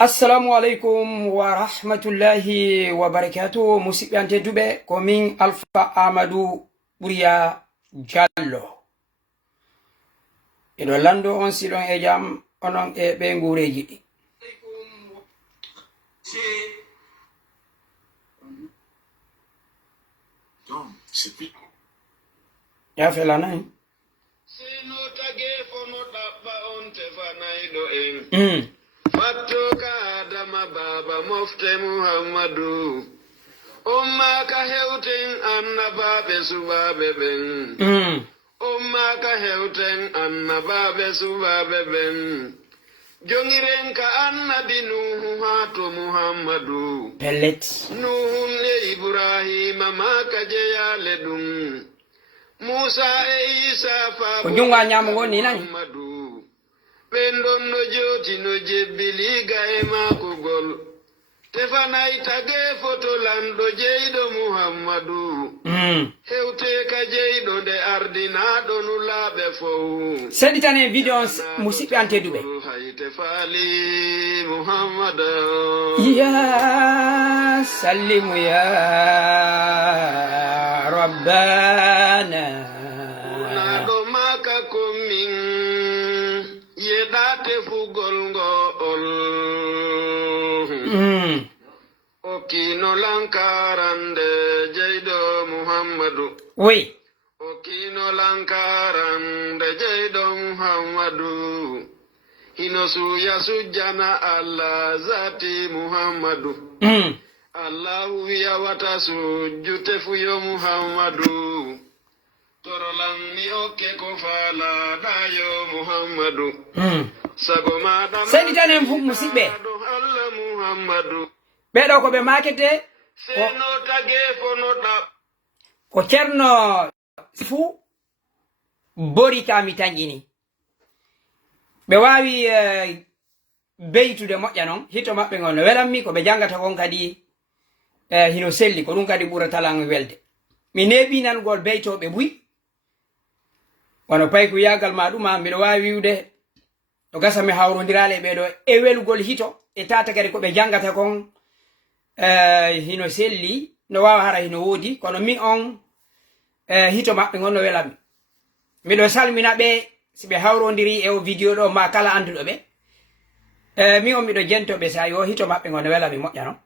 Assalamu alaikum wa rahmatullahi wa barakatuh. Musibiante dube komin Alpha Amadou Bouria Diallo. Edo lando on silon e jam onon e be ngureji di. Ya fela nai. Fattoka Adama Baba Mofte Muhammadu Umma ka heuten annababe subabe ben Umma ka heuten annababe subabe ben Jongiren ka annabi Nuhu hatu Muhammadu Pellet Nuhun e Ibrahim maka jeyale dum Musa e Isa fa Kujunga nyamu ngoni nani? Pendon no joti no jebiliga e makugol Tefanai tage foto lando jeido Muhammadu Heute ka jeido de ardinado nulabe fou Senditane video musipi ante dube Tefali Muhammadu Ya salimu ya Rabbana Nado maka komin Yedate fugolgo ol Okino lankarande jeido Muhammadu Oui Okino lankarande jeido Muhammadu Hinosu yasujana Allah zati Muhammadu Allahu yawata sujjutefu yo Muhammadu Torolang mi oke kofala dayo Muhammadu Sagoma dama Senditane musibe Allah Muhammadu Bedo ko be markete Seno tage fonota ko cerno fu bori kami tangini be wawi beytude moƴƴa non hito mabbe ngon welammi ko be jangata gon kadi hino selli ko dum kadi bura talan welde mi nebi nan gol beytobe buy wono pay ko yagal ma duma mi do wawi wiwde to gasa mi hawrondirale be do e welugol hito e tata kadi ko be jangata kon hino selli no wawa hara hino wodi kono mi on hito mabbe ngon no welami mi do salmina be sibe hawrondiri e o video do ma kala andudo be mi on mi do jento be sa yo hito mabbe ngon no welami moƴƴa non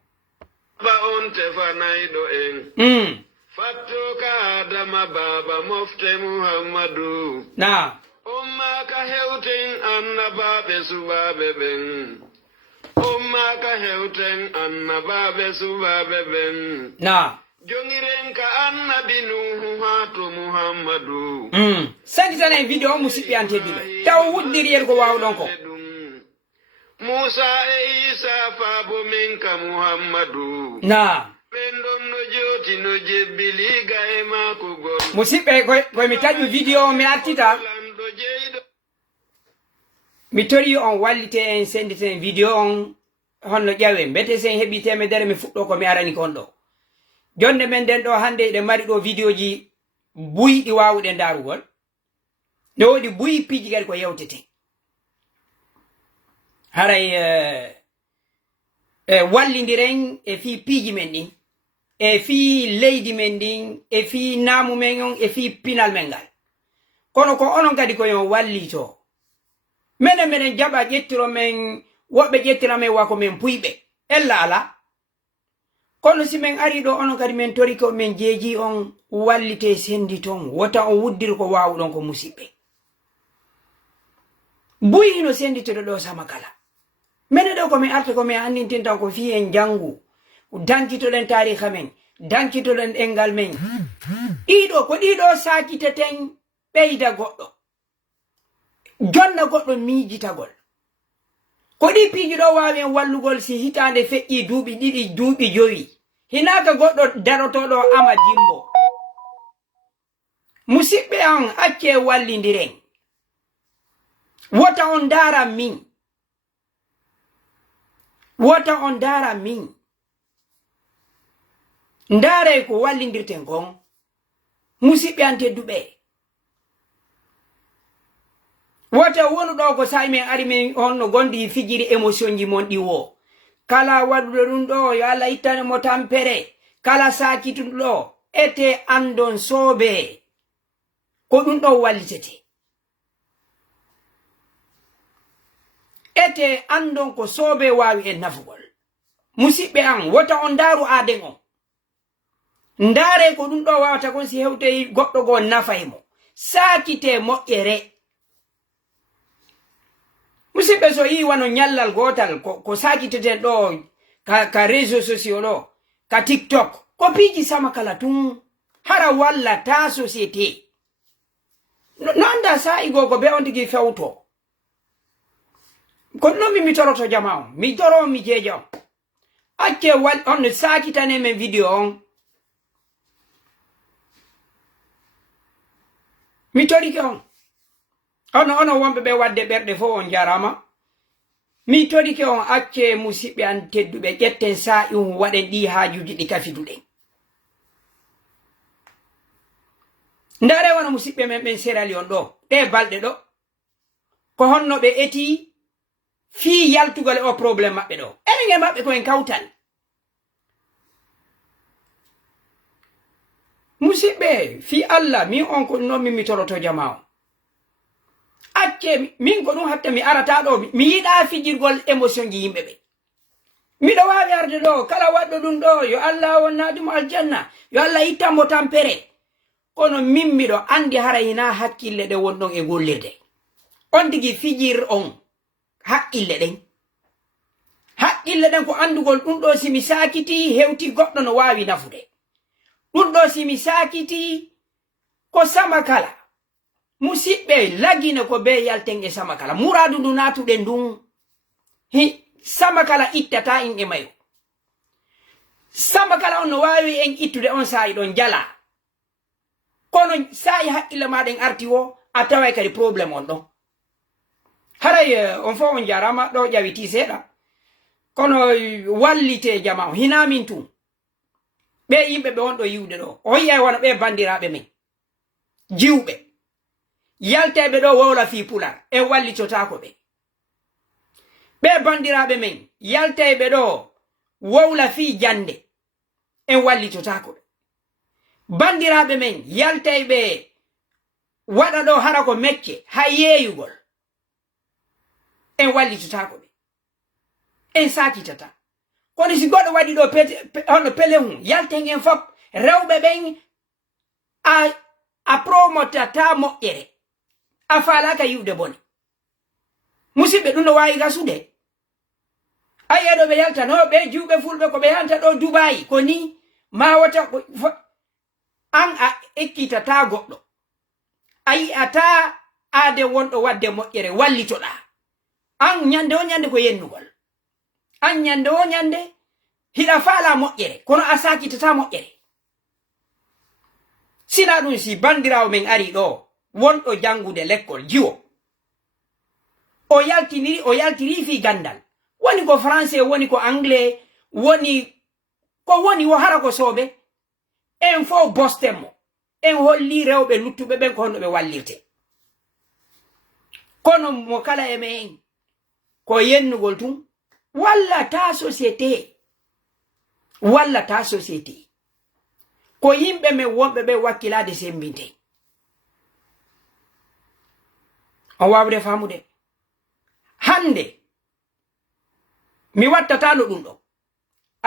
ba on tefanai do en Fattoka Adama Baba Mofte Muhammadu na Umma ka heuten annababe subabe ben Umma ka heuten annababe subabe ben na Jongiren ka annabi Nuhu hatu Muhammadu senditane video musipi ante dile taw wuddiri yer ko wawdon ko Musa e Isa fabo menka Muhammadu na Pendon no joti no jebiliga e makugol musibe ko mi taju video mi artita mi tori on wallite en senditen video on honno ƴawe mbete sen hebi temedere mi fuddo ko mi arani kon do jonde men den do hande de mari do video ji buydi wawude darugol no wodi buyi piji gal ko yewtete haray wallindiren e fi piji men din e fi leydi men din e fi namu men on e fi pinal men gal kono ko onon kadi ko yon wallito menen jaba jettiro men wobbe jettira men wako men puybe ella ala kono si men ari do onon kadi men tori ko men jeji on wallite sendi ton wota on wuddir ko wawudon ko musibe buyi no sendito do sama kala mene do ko mi arta ko mi andintin tan ko fi en jangu dankito den tariha men dankito den engal men ido ko dido sakiteten beyda goddo jonna goddo miijitagol ko di piji do wawen wallugol si hitande feƴƴi duubi didi duubi jowi hinaka goddo daroto do ama dimbo musibbe an acce wallindiren wota on dara min wota on dara min ndare ko wallindirten kon musibbe ante dube wata wonu do ko sai men ari men honno gondi fijiri emotion ji mon di wo kala waɗuɗo ɗum ɗo yo Allah ittane mo tampere kala sakituɗo ɗo ete andon sobe ko ɗum ɗo wallitete ete andon ko sobe wawi en nafugol musidɓe an wota on daru aden on ndaare ko ɗum ɗo wawata kon si hewte goɗɗo go nafaymo sakite moƴƴere musidɓe so yi wano nyallal gotal ko sakiteten ɗo ka réseau sociaux ɗo ka TikTok ko piiji sama kala tun hara walla ta société no anda sa'i gogo be on tigi fewto ko non mi toroto jama on mi toro mi jeeja on acce on sakitane men vidéo on mi torike on ono wonɓe ɓe wadde ɓerɗe fo on jarama mi torike on acce musidɓe an tedduɓe ƴetten sa'i waɗen ɗi haajuji ɗi kafiduɗen ndare wona musidɓe men ɓen Sierra Leone ɗo ɗe balɗe ɗo ko honno ɓe eti fi yaltugal o probléme maɓɓe ɗo enen e maɓɓe koen kawtal musidɓe fi Allah min on ko non mi toroto jama o acce min ko ɗum hatta mi arata ɗo mi yiɗa fijirgol émotion ji yimɓe ɓe miɗo wawi arde ɗo kala waɗɗo ɗum ɗo yo Allah wonnaɗimo aljanna yo Allah ittanmo tampere kono min miɗo andi hara hina hakkille ɗe wonɗon e gollirde on tigi fijir on haqqille ɗen ko andugol ɗum ɗo simi sakiti hewti goɗɗo no wawi nafude ɗum ɗo simi sakiti ko sama kala musidɓe lagine ko be yalten e sama kala muradu ndu natuɗen ndun sama kala ittata in e mayo sama kala on no wawi en ittude on sa'i ɗon jala kono sa'i haqqille maɗen arti wo a taway kadi probléme on ɗon haray on fo on jarama ɗo ƴawiti seeɗa kono wallite jama o hinamin tun ɓe yimɓe ɓe wonɗo yiwde ɗo o yiyay wona ɓe bandiraɓe men jiwɓe yalteɓe ɗo wowla fi pular en wallitotako ɓe bandiraɓe men yalteɓe ɗo wowla fi jande en wallitotako ɓe bandiraɓe men yalteɓe waɗa ɗo hara ko mecce ha yeeyugol en wallitotako ɓe en sakitata kono si goɗɗo waɗi ɗo hono pelehum yalten en fop rewɓe ɓen a promotata moƴƴere a falaka yiwde bone musidɓe ɗum no wawi gasude ayeɗo ɓe yaltano ɓe juuɓe fulɓe ko ɓe yanta ɗo Dubayi ko ni ma wata an a ekkitata goɗɗo a yi'ata aade wonɗo wadde moƴƴere wallitoɗa an ñande o ñande ko yennugol an ñande o ñande hiɗa faala moƴƴere kono a sakitata moƴƴere sina ɗum si bandirawo men ari ɗo wonɗo jangude l'école jiwo o yaltiri fi gandal woni ko français woni ko anglais woni ko woni wo hara ko soobe en fo bosten mo en holli rewɓe luttuɓe ɓen ko honno ɓe wallirte kono mo kala e men ko yennugol tun walla ta société ko yimɓe men wonɓe ɓe wakkilade sembinte on wawde famude hande mi wattatano ɗum ɗo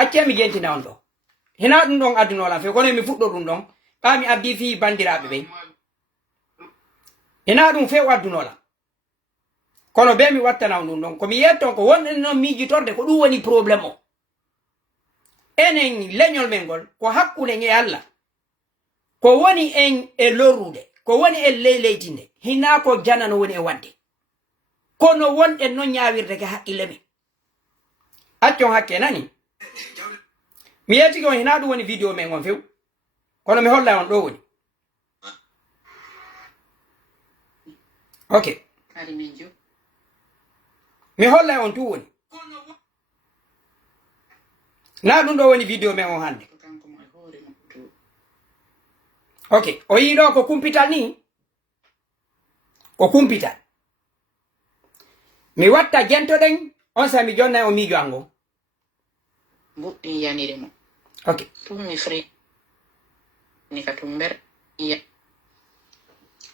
acce mi jentina on ɗo hina ɗum ɗon addunolan fe kono mi fuɗɗo ɗum ɗon ɓa mi addi fi bandiraɓe ɓen hina ɗum few addunolan kono be mi wattana ɗum ɗon komi yetton ko wonɗen noon miijitorde ko ɗum woni probléme o enen leñol men ngol ko hakkulen e Allah ko woni en e lorrude ko woni en leyleytinde hina ko jana no woni e wadde kono wonɗen noon ñawirde ke haqqille men accon hakke nani mi yettiki on hina ɗum woni vidéo men on few kono mi holla on ɗo woni ok mi holla on tu woni na ɗum ɗo woni vidéo men on hande ok o yiɗo ko kumpital ni ko kumpital mi watta jentoɗen on sa mi jonnay o miijo ango buɗɗi yanire mo. Okay. Tummi free ni ka tumber iya.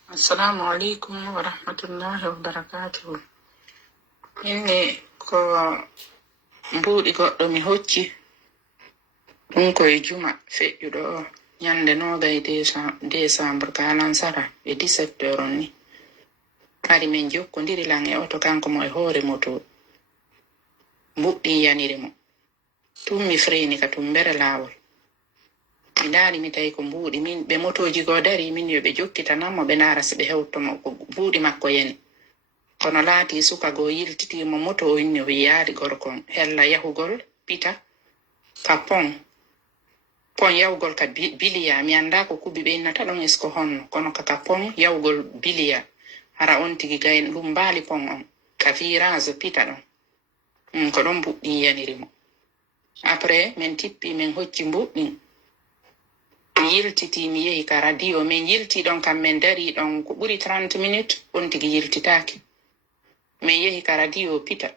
Assalamu alaikum wa rahmatullahi wa barakatuh. Inni ko mbuɗi goɗɗo mi hocci ɗum koye juma feƴƴuɗo ñande 9 décembre kalan sara e 17 heures ni. Kadi min jokkodiri lan e oto kanko mo e hoore moto mbuɗɗi yanire mo. Tummi freni ka tumbere laawol. Mi ndaari mi tawi ko mbuuɗi min ɓe motoji go dari min yo ɓe jokkitanammo ɓe ndaara so ɓe hewtomo ko mbuuɗi makko yani. Kono laati suka go yiltitimo moto o inni o yaadi gorkon hella yahugol pita ka pon yawgol ka biliya mi anda ko kubi ɓe innata ɗon esko honno kono kaka pon yawgol biliya hara on tigi gayen ɗum mbaali pon on ka virage pita ɗon ko ɗon mbuɗɗi yaniri mo. Après min tippi min hocci mbuɗɗin mi yiltiti mi yehi ka radio min yilti ɗon kam min dari ɗon ko ɓuri 30 minutes on tigi yiltitaki min yehi ka radio pita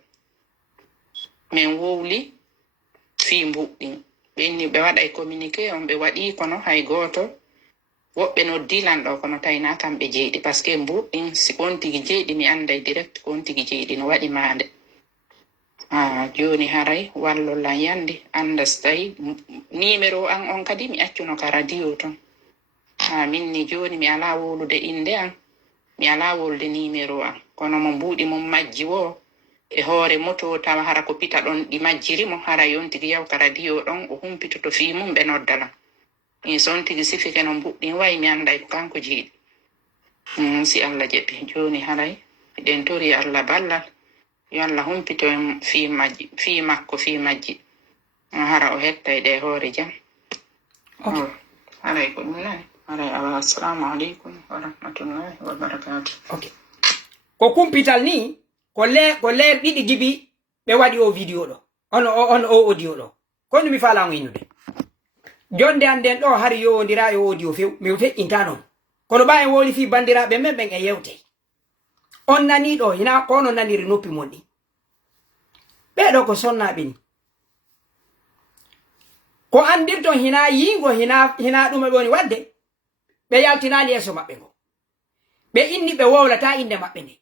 min wowli fi mbuɗɗin ɓenni ɓe waɗa e communiqué on ɓe waɗi kono hay goto woɓɓe no dilan ɗo kono tayna kamɓe jeyɗi par ce que mbuɗɗin si on tigi jeyɗi mi anday direct ko on tigi jeyɗi no waɗi maande. Joni haray wallolan yandi anda so tawi numéro an on kadi mi accuno ka radio ton. Minni joni mi ala wolude inde an mi ala wolde numéro an kono mo mbuɗi mum majji wo e hoore moto tawa hara ko pita ɗon ɗi majjiri mo hara yontigi yaw ka radio ɗon o humpitoto fi mum ɓe noddalan in son tigi sifike no mbuɗɗin wayi mi anday ko kanko jiiɗi. Si Allah jeɓi joni haray eɗen tori Allah ballal yo Allah humpito en fi makko fi majji hara o hetta e ɗe hoore jam. Haray ko ɗum nani haray ala assalamu aleykum wa rahmatullahi wa barakatuh. Okay. Ko kumpital ni ko leer ɗiɗi gibi ɓe waɗi o vidéo ɗo on o audio ɗo kono mi falamo innude jonde anden ɗo hari yowodira e audio few mi feƴƴinta noon kono ɓa en woli fi bandiraɓe men ɓen e yewte on nani ɗo hina kono naniri noppi mon ɗi ɓeɗo ko sonnaɓe ni ko andirton hina yingo hina ɗume ɓe woni wadde ɓe yaltinali yeso maɓɓe ngo ɓe inni ɓe wowlata inde maɓɓe nde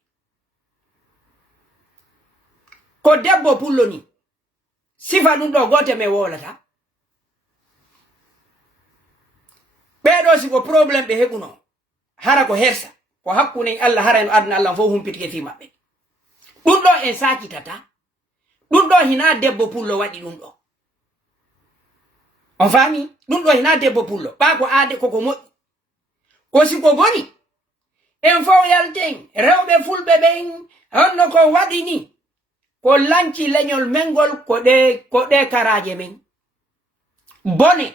ko debbo pullo ni sifa ɗum ɗo gote me wowlata ɓeɗo siko probléme ɓe heɓuno hara ko hersa ko hakkunde Allah hara no aduna Allah fof humpitike fi maɓɓe ɗum ɗo en sakitata ɗum ɗo hina debbo pullo waɗi ɗum ɗo on fami ɗum ɗo hina debbo pullo ɓa ko aade koko moƴƴi ko siko boni en fof yalten rewɓe fulɓe ɓen honno ko waɗi ni ko lanci leñol mengol ko ɗe karaje men bone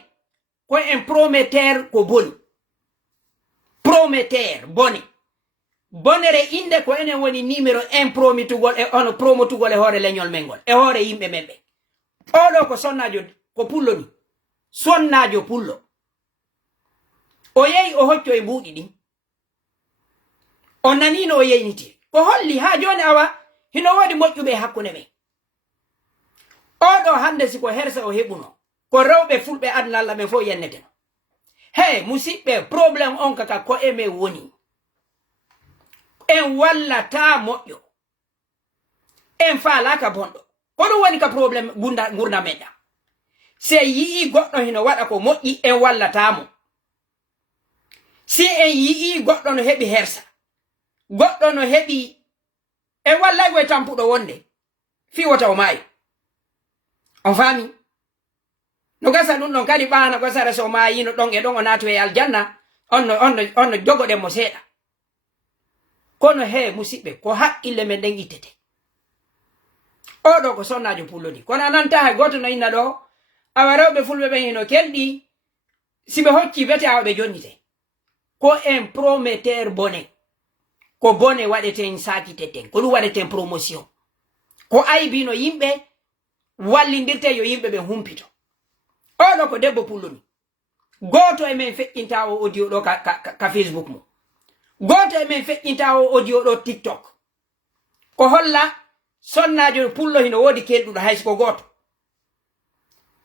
ko en prometteur ko boni prometteur bonere inde ko enen woni numéro 1 promitugol e ono promotugol e hoore leñol mengol e hoore yimɓe men ɓe oɗo ko sonnajo ko pullo ni sonnajo pullo o yehi o hocco e mbuuɗi ɗin o nanino o yeyniti ko holli ha joni awa hino wodi moƴƴuɓe hakkunde men oɗo hande siko hersa o heɓuno ko rewɓe fulɓe aduna Allah men fof yenneteno hey musidɓe probléme on kaka ko eme woni en wallata moƴƴo en faalaka bonɗo ko ɗum woni ka probléme gurna meɗɗa si yii goɗɗo hino waɗa ko moƴƴi en wallatamo si en yii goɗɗo no heɓi hersa goɗɗo no heɓi en wallay koye tampuɗo wonde fi wota o maayo on faami no gasa ɗum ɗon kadi ɓaana gasara so maayino ɗon e ɗon o naatu e aljanna on no jogoɗen mo seeɗa kono he musidɓe ko haqqille men ɗen ittete oɗo ko sonnajo pullodi kono ananta hay goto no inna ɗo awa rewɓe fulɓe ɓen hino kelɗi siɓe hocci wete awaɓe jonnite ko en prometteur bone ko bone waɗeten sakiteten ko ɗum waɗeten promotion ko aybino yimɓe wallindirte yo yimɓe ɓen humpito oɗo ko debbo pulloni goto e men feƴƴinta o audio ɗo ka Facebook mo goto e men feƴƴinta o audio ɗo TikTok ko holla sonnajo pullo hino wodi kelɗuɗo hayso ko goto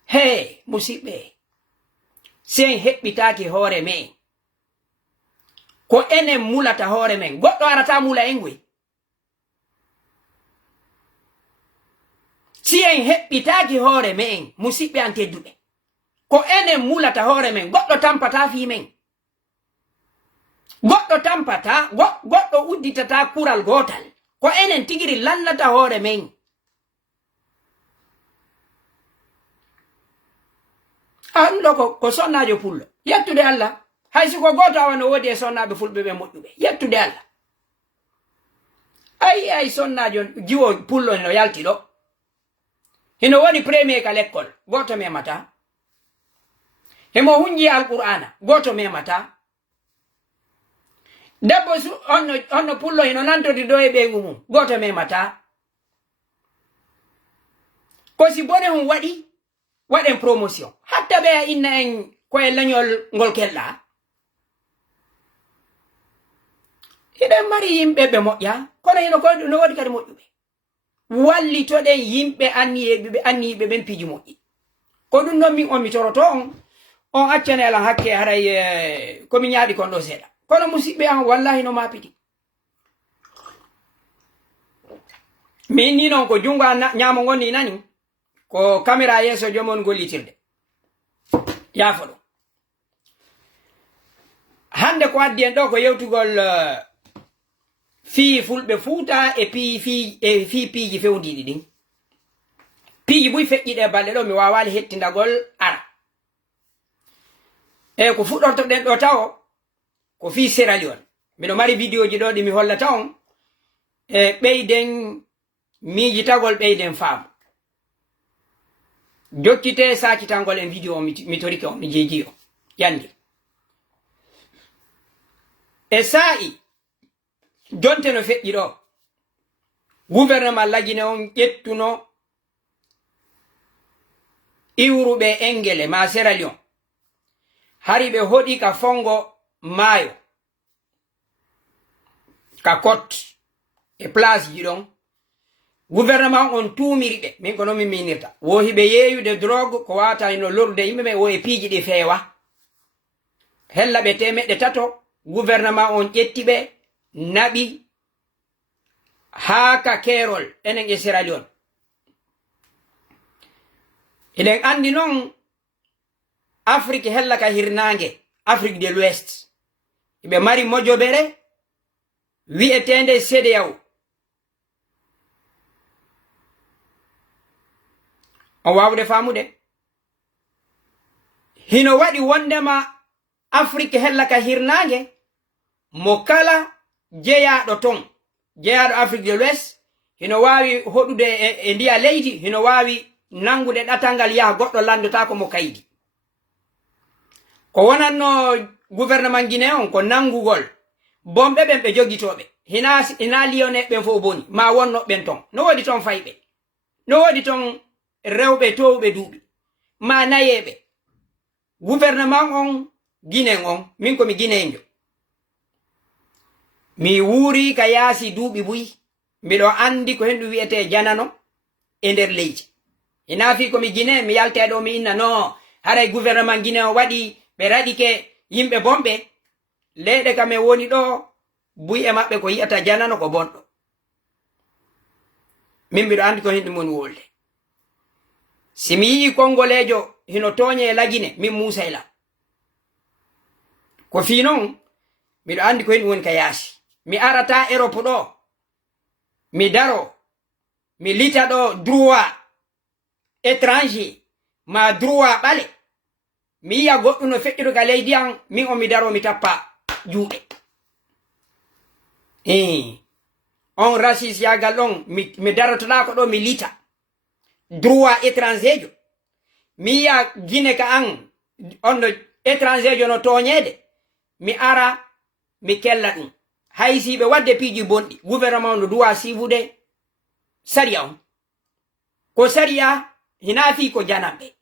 Hey, musidɓe, sen heɓɓitaaki hoore men ko enen mulata hoore men, goɗɗo arata mula en goy. Si en heɓɓitaaki hoore men, musidɓe an tedduɓe, ko enen mulata hoore men, goɗɗo tampata fi men. Goɗɗo tampata, goɗɗo udditata kural gotal, ko enen tigiri lallata hoore men. Anɗo ko sonnajo pullo, yettude Allah. Haysi ko goto awano wodi e sonnaɓe fulɓe ɓe moƴƴuɓe, yettude Allah. Ay sonnajo jiwo pullo no yalti ɗo. Hino woni premier ka l'école, goto memata. Himo hunji alqur'ana, goto memata. Debbo onno pullo hino nantodi do e ɓeygu mum, goto memata. Ko si bone hum waɗi, waɗen promotion. Hatta ɓe inna en koye leñol ngol kella. Hiɗen mari yimɓe ɓe moƴƴa, kono hino no waɗi kadi moƴƴuɓe. Wallitoɗen yimɓe anniyiɓe ɓen piiji moƴƴi. Ko ɗum noon min on mi toroto on accane alan hakke haray komi ñaaɗi kon ɗo seeɗa. Kono musidɓe an wallahi no mapiti. Min ni noon ko jungo ñaamo ngonni nani, ko caméra yeeso jomon gollitirde. Yaafo ɗum. Hande ko addi en ɗo ko yewtugol fii fulɓe Fuuta e fii piiji fewndiɗi ɗin. Piiji buy feƴƴiɗe balɗe ɗo mi wawali hettindagol ara. Ko fuɗɗorto ɗen ɗo taw ko fii Sierra Leone. Miɗo mari vidéo ji ɗo ɗi mi hollata on ɓeyden miijitagol ɓeyden faamu. Jokkite sakitangol en vidéo mi torike on mi jeeji o yandi. E sa'i jonte no feƴƴi ɗo, gouvernement lagine on ƴettuno iwruɓe Engele ma Sierra Leone hari ɓe hoɗi ka fongo maayo ka Côte e place ji ɗon. Gouvernement on tuumiri ɓe, min ko noon min minirta, wohi ɓe yeeyude drogue ko wata no lorde yimɓe ɓe wo e piiji ɗi feewa. Hella ɓe temeɗɗe tato, gouvernement on ƴetti ɓe naɓi haaka keerol enen e Sierra Leone. Eɗen andi noon Afrique hella ka hirnange, Afrique de l'Ouest, ɓe mari mojoɓere wi'etende CEDEAO. On wawde famude hino waɗi wondema Afrique hella ka hirnange mo kala jeyaɗo ton, jeyaɗo Afrique de l'Ouest hino wawi hoɗude e ndiya leydi, hino wawi nangude ɗatal yaha goɗɗo landota ko mo kaydi. Ko wonanno gouvernement Guinée on ko nangugol bomɓe ɓen ɓe jogitoɓe, hina liyoneɓe ɓen fof boni ma wonno ɓen ton, no wodi ton fayɓe, no wodi ton rewɓe towɓe duuɓi ma nayeɓe. Gouvernement on Guinée on, min komi Guinéenjo, mi wuuri ka yaasi duuɓi buyi, miɗo andi ko henɗum wiyete janano e nder leydi. Hina fi komi Guinée mi yalteɗo mi inna no haray gouvernement Guinée o waɗi ɓe raɗike yimɓe bomɓe, leyɗe kam e woni ɗo buyi e maɓɓe ko yiyata janano ko bonɗo. Min mbiɗo andi ko henɗum woni wolde. Si mi yii kongolejo hino toñe e lagine, min Musayla. Ko fi noon miɗo andi ko henɗum woni ka yaasi. Mi arata Europe ɗo, mi daro, mi lita ɗo droit étranger ma droit ɓale. Mi yiya goɗɗum no feƴƴude ka leydi an, min on mi daro mi tappa juuɗe. On rasis yagal ɗon mi darotoɗa ko ɗo mi lita droit étranger jo. Mi yiya Guinée ka an on no étranger jo no toñede, mi ara mi kella ɗum. Haysiɓe wadde piiji bonɗi, gouvernement no duwa sivude saria on. Ko saria hina fi ko janamɓe.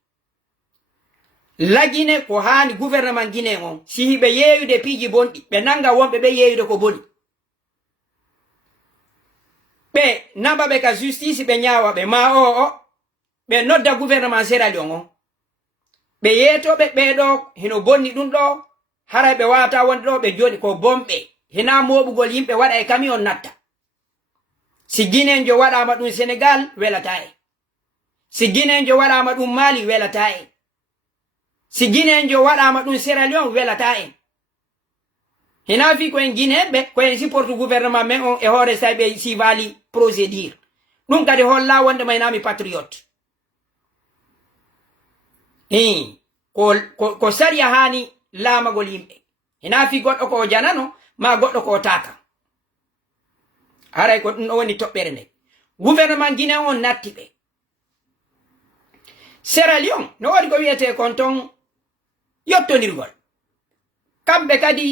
Lagine ko hani gouvernement Guinée on sihiɓe yeeyude piiji bonɗi, ɓe nanga wonɓe ɓe yeeyude ko boni. Ɓe namba ɓe ka justice ɓe ñawa ɓe ma ɓe nodda gouvernement Sierra Leone on. ɓe yeetoɓe ɓeeɗo hino bonni ɗum ɗo haray ɓe wawata wonde ɗo ɓe jooɗi ko bomɓe hina moɓugol yimɓe waɗa e camion natta si guinenjo waɗama ɗum sénégal welata e si guinenjo waɗama ɗum mali welata e si guinenjo waɗama ɗum sierra leone welata en hina fi koyen guinéɓe koyen supporte gouvernement men on e hoore say ɓe sivali procédure ɗum kadi holla wonde maynami patriote ko saria hani laamagol yimɓe hina fi goɗɗo ko janano ma goɗɗo ko taka haray ko ɗum ɗo woni toɓɓere nde gouvernement guiné on natti ɓe sierra leone no waɗi ko wiyete kon ton yottonirgol kamɓe kadi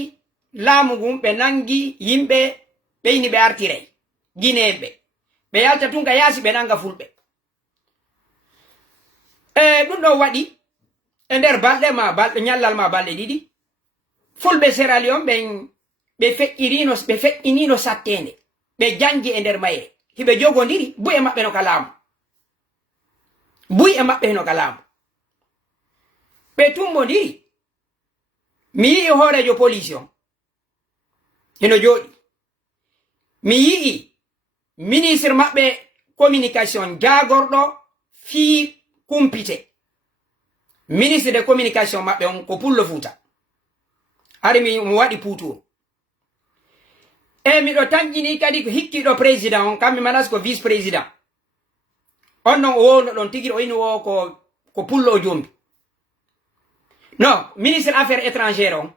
laamu ngun ɓe nangi yimɓe ɓeyni ɓe artirey guinéɓe ɓe yalta tun ka yaasi ɓe nanga fulɓe ɗum ɗo waɗi e nder balɗe ma balɗe ñallal ma balɗe ɗiɗi fulɓe sierra leone ɓe feƴƴinino sattende ɓe jangi e nder mayre hiɓe jogodiri bu'e maɓɓe no ka laamu bu'e maɓɓe heno ka laamu ɓe tumbodiri mi yii hoorejo police on heno jooɗi mi yii ministre maɓɓe communication jagorɗo fii kumpite ministre de communication maɓɓe on ko pullo fuuta ari mi waɗi puuturo e miɗo tanƴini kadi ko hikkiɗo président on kammi manas ko vice président on non o wowno ɗon tigui o ini wo ko pullo o jombi non ministre affaire étrangére on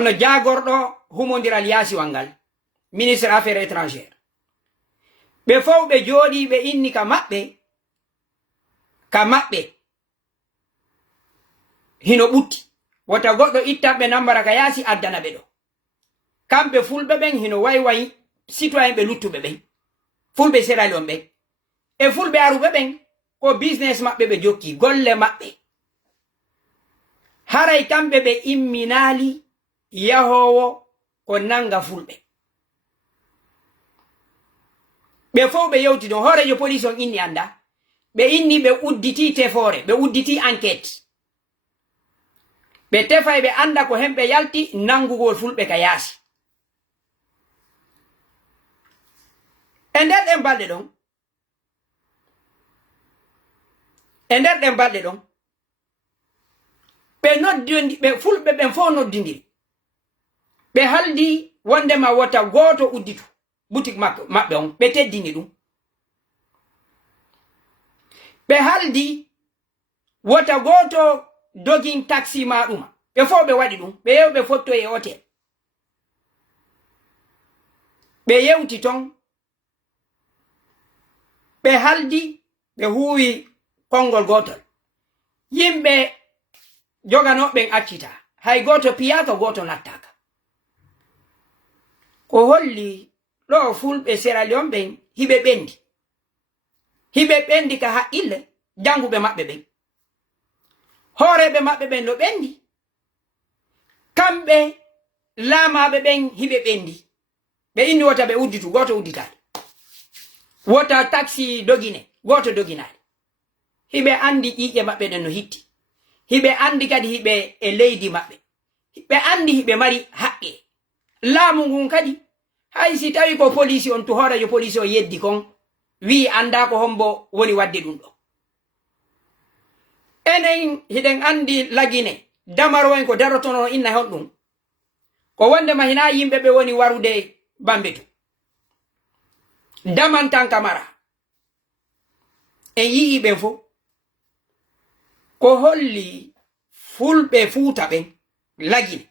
no jagorɗo humodiral yaasiwal ngal ministre affaire étrangére ɓe fof ɓe jooɗi ɓe inni ka maɓɓe hino ɓutti wota goɗɗo ittanɓe nambara ka yaasi addana ɓe ɗo kamɓe fulɓe ɓen hino wayi citoyen ɓe luttuɓe ɓen fulɓe sierra leone ɓen e fulɓe aruɓe ɓen ko business maɓɓe ɓe jokki golle maɓɓe haray kamɓe ɓe imminali yahowo ko nanga fulɓe ɓe fof ɓe yewti ɗon hoorejo police on inni anda ɓe inni ɓe udditi tefore ɓe udditi enquête ɓe tefay ɓe anda ko hemɓe yalti nangugol fulɓe ka yaasi e nder ɗen balɗe ɗon ɓe fulɓe ɓen fof noddidiri ɓe haldi wondema wota gooto udditu boutique maɓɓe on ɓe teddini ɗum ɓe haldi wota gooto dogin taxi ma ɗuma ɓe fof ɓe waɗi ɗum ɓe yew ɓe fotto e hotel ɓe yewti ton ɓe haldi ɓe huwi konngol gotol yimɓe joganoɓen accita hay goto piyaka goto nattaka ko holli ɗo fulɓe sierra leone ɓen hiɓe ɓendi ka haqqille janguɓe maɓɓe ɓen hooreɓe maɓɓe ɓen no ɓendi kamɓe laamaɓe ɓen hiɓe ɓendi ɓe inni wota ɓe udditu goto udditani wota taxi dogine goto doginani hiɓe andi ƴiƴe maɓɓe ɗen no hitti hiɓe andi kadi hiɓe e leydi maɓɓe ɓe andi hiɓe mari haqqe laamu ngun kadi hay si tawi ko police on to hoorejo police o yeddi kon wi anda ko hombo woni wadde ɗum ɗo enen hiɗen andi lagine damaro en ko darotono inna hon ɗum ko wondema hina yimɓe ɓe woni warude bambetu damantan kamara en yii ɓen fof ko holli fulɓe fuuta ɓen lagine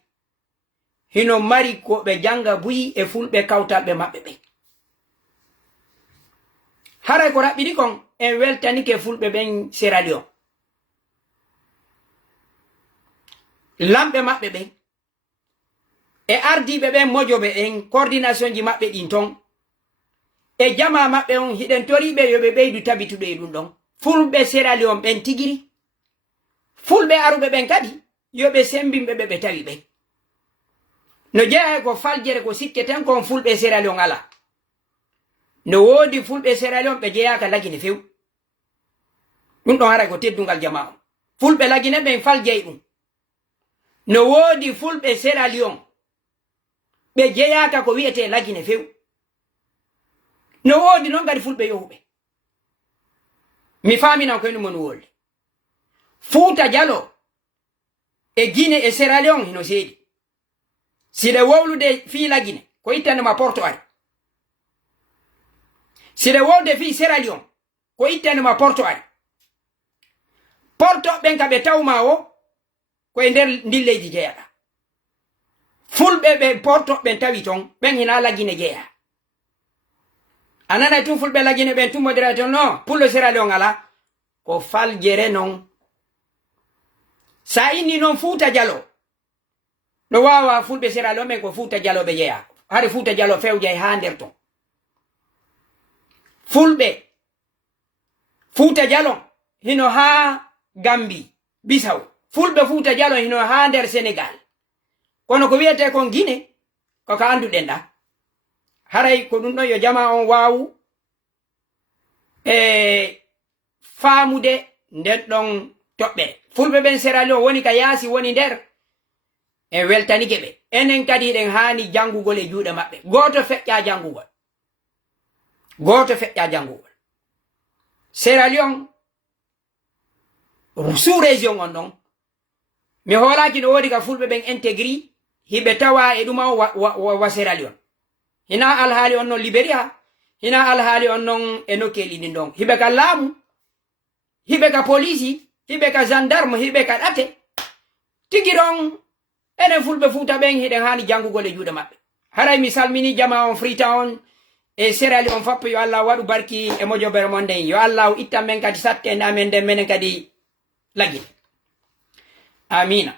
hino mari ko ɓe janga buyi e fulɓe kawtalɓe maɓɓe ɓen haray ko raɓɓiɗi kon en weltanike fulɓe ɓen sierra leone lamɓe maɓɓe ɓen e ardiɓe ɓen mojoɓe en coordination ji maɓɓe ɗin ton e jama maɓɓe on hiɗen toriɓe yoɓe ɓeydu tabituɗo e ɗum ɗon fulɓe sierra leone ɓen tigiri fulɓe aruɓe ɓen kadi yoɓe sembinɓe ɓe tawi ɓen no jeeya ko faljere ko sikketen kon fulɓe sierra leone ala no woodi fulɓe sierra leone ɓe jeeyaka lagine few ɗum ɗon haray ko teddungal jama on fulɓe lagine ɓen faljey ɗum no woodi fulɓe Sierra Leone ɓe jeyaka ko wi'ete lagine few no woodi noon gadi fulɓe yohuɓe mi faaminan koye ɗum woni wolde Fouta Jallo e Guinée e Sierra Leone hino seedi siɗe wowlude fii lagine ko ittandema Porto ari siɗe wowde fii Sierra Leone ko ittandema Porto ari Porto ɓen ka ɓe tawma o koye nder ndin leydi jeeyaɗa fulɓe ɓe Porto ɓen tawi ton ɓen hina lagine jeeya a nanay tun fulɓe lagine ɓen tummodira ton non pullo Sierra Leone ala ko faljere non sa inni noon Fouta Jallo no wawa fulɓe Sierra Leone ɓen ko Fouta Jallo ɓe jeeya hari Fouta Jallo fewjay ha nder ton fulɓe Fouta Jallo hino ha Gambie Bisaw fulɓe Fouta Jallo hino ha nder Sénégal kono ko wiyete kon Guinée koko anduɗen ɗa haray ko ɗum ɗon yo jama on wawu faamude nden ɗon toɓɓere fulɓe ɓen Sierra Leone woni ka yaasi woni nder en weltanike ɓe enen kadi ɗen haani jangugol e juuɗe maɓɓe goto feƴƴa jangugol Sierra Leone sous région on ɗon mi hoolaki no woodi ka fulɓe ɓen intégri hiɓe tawa e ɗuma wa Sierra Leone hina alhaali on noon Liberia hina alhaali on noon e nokkeli ɗin ɗon hiɓe ka laamu hiɓe ka police hiɓe ka gendarme hiɓe ka ɗate tigi ɗon enen fulɓe Fouta ɓen hiɗen haani jangugol e juuɗe maɓɓe haray mi salmini jama on Freetown e Sierra Leone foppo yo Allah waɗu barki e mojobere mon nden yo Allah ittan men kadi sattende amen nden menen kadi lagine amina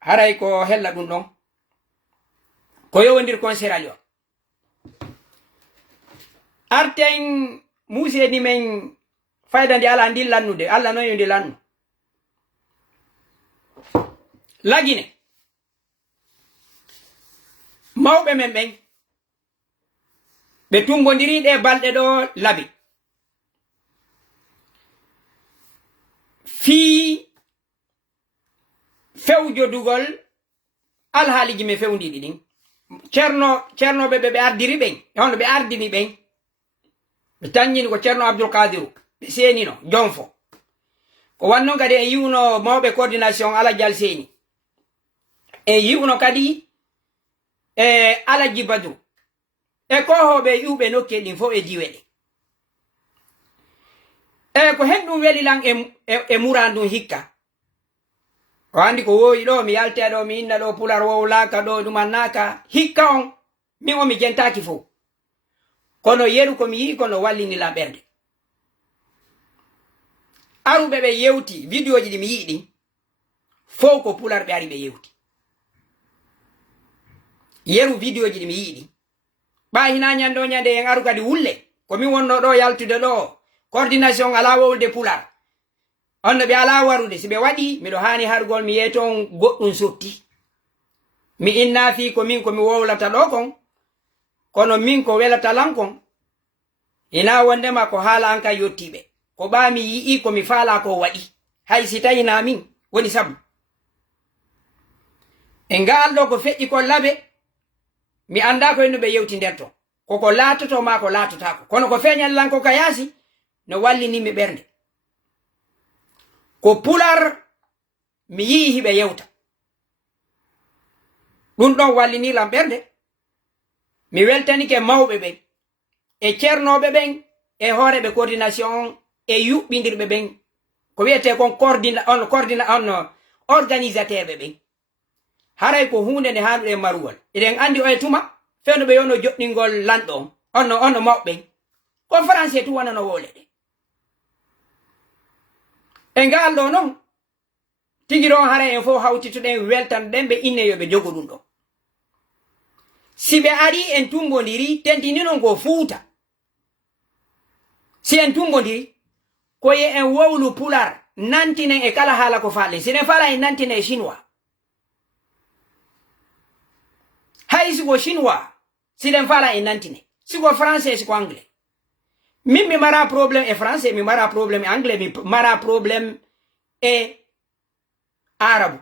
haray ko hella ɗum ɗon ko yowodir kon Sierra Leone arten museni men fayda ndi ala ndi lannude Allah noon yo ndi lannu lagine mawɓe men ɓen ɓe tumbodiri ɗe balɗe ɗo labi fii fewjodugol alhaaliji me fewndiɗi ɗin ceernoɓe ɓe ardiri ɓen hono ɓe ardini ɓen ɓe taññini ko ceerno Abdoul Kadiru ɓe seenino jonfo ko wannon kadi en yiwno mawɓe coordination Aladial Seni en yiwno kadi e Alaji Badru e kohoɓe iwɓe nokke ɗin fof e diwe ɗe e ko hen ɗum weli lan e murandum hikka o andi ko woyi ɗo mi yalte ɗo mi inna ɗo pular wowlaka ɗo ɗumannaka hikka on min o mi jentaki fof kono yeru komi yii kono wallinilam ɓerde aruɓe ɓe yewti vidéo ji ɗi mi yii ɗin fof ko pular ɓe ari ɓe yewti yeru vidéo ji ɗi mi yii ɗin ɓa hina ñande ñande en aru kadi wulle komin wonno ɗo yaltude ɗo coordination ala wowlde pular onno ɓe ala warude si ɓe waɗi miɗo hani hargol mi yeeton goɗɗum sotti mi inna fi ko min komi wowlata ɗo kon kono min ko welata lan kon ina wondema ko haala an ka yottiɓe ko ɓami yii komi faala ko waɗi hay si tawina min woni sabu e ngal ɗo ko feƴƴi kon laɓe mi anda ko henno ɓe yewti nder ton koko laatoto ma ko laatotako kono ko feeñal lan ko ka yaasi no wallinimi ɓernde ko pular mi yii hiɓe yewta ɗum ɗon walliniram ɓernde mi weltanike mawɓe ɓen e ceernoɓe ɓen e hooreɓe coordination e yuɓɓidirɓe ɓen ko wiyete kon organisateur ɓe ɓen haray ko hunde nde handuɗe maruwol eɗen andi o e tuma fewno ɓe yono joɗɗingol lanɗo onno mawɓe ko français tu wonano wole ɗe e ngal ɗo noon tigi ɗon haray en fof hawtituɗen weltan ɗen ɓe inne yoɓe jogo ɗum ɗo si ɓe ari en tumbodiri tentini non ko Fouta si en tumbodiri koye en wowlu pular nantinen e kala haala ko faale sinen fala en nantine e chinois hay siko chinois siɗen fala en nantine siko français siko anglais min mi mara probléme e français mi mara probléme e anglais mi mara probléme e arabu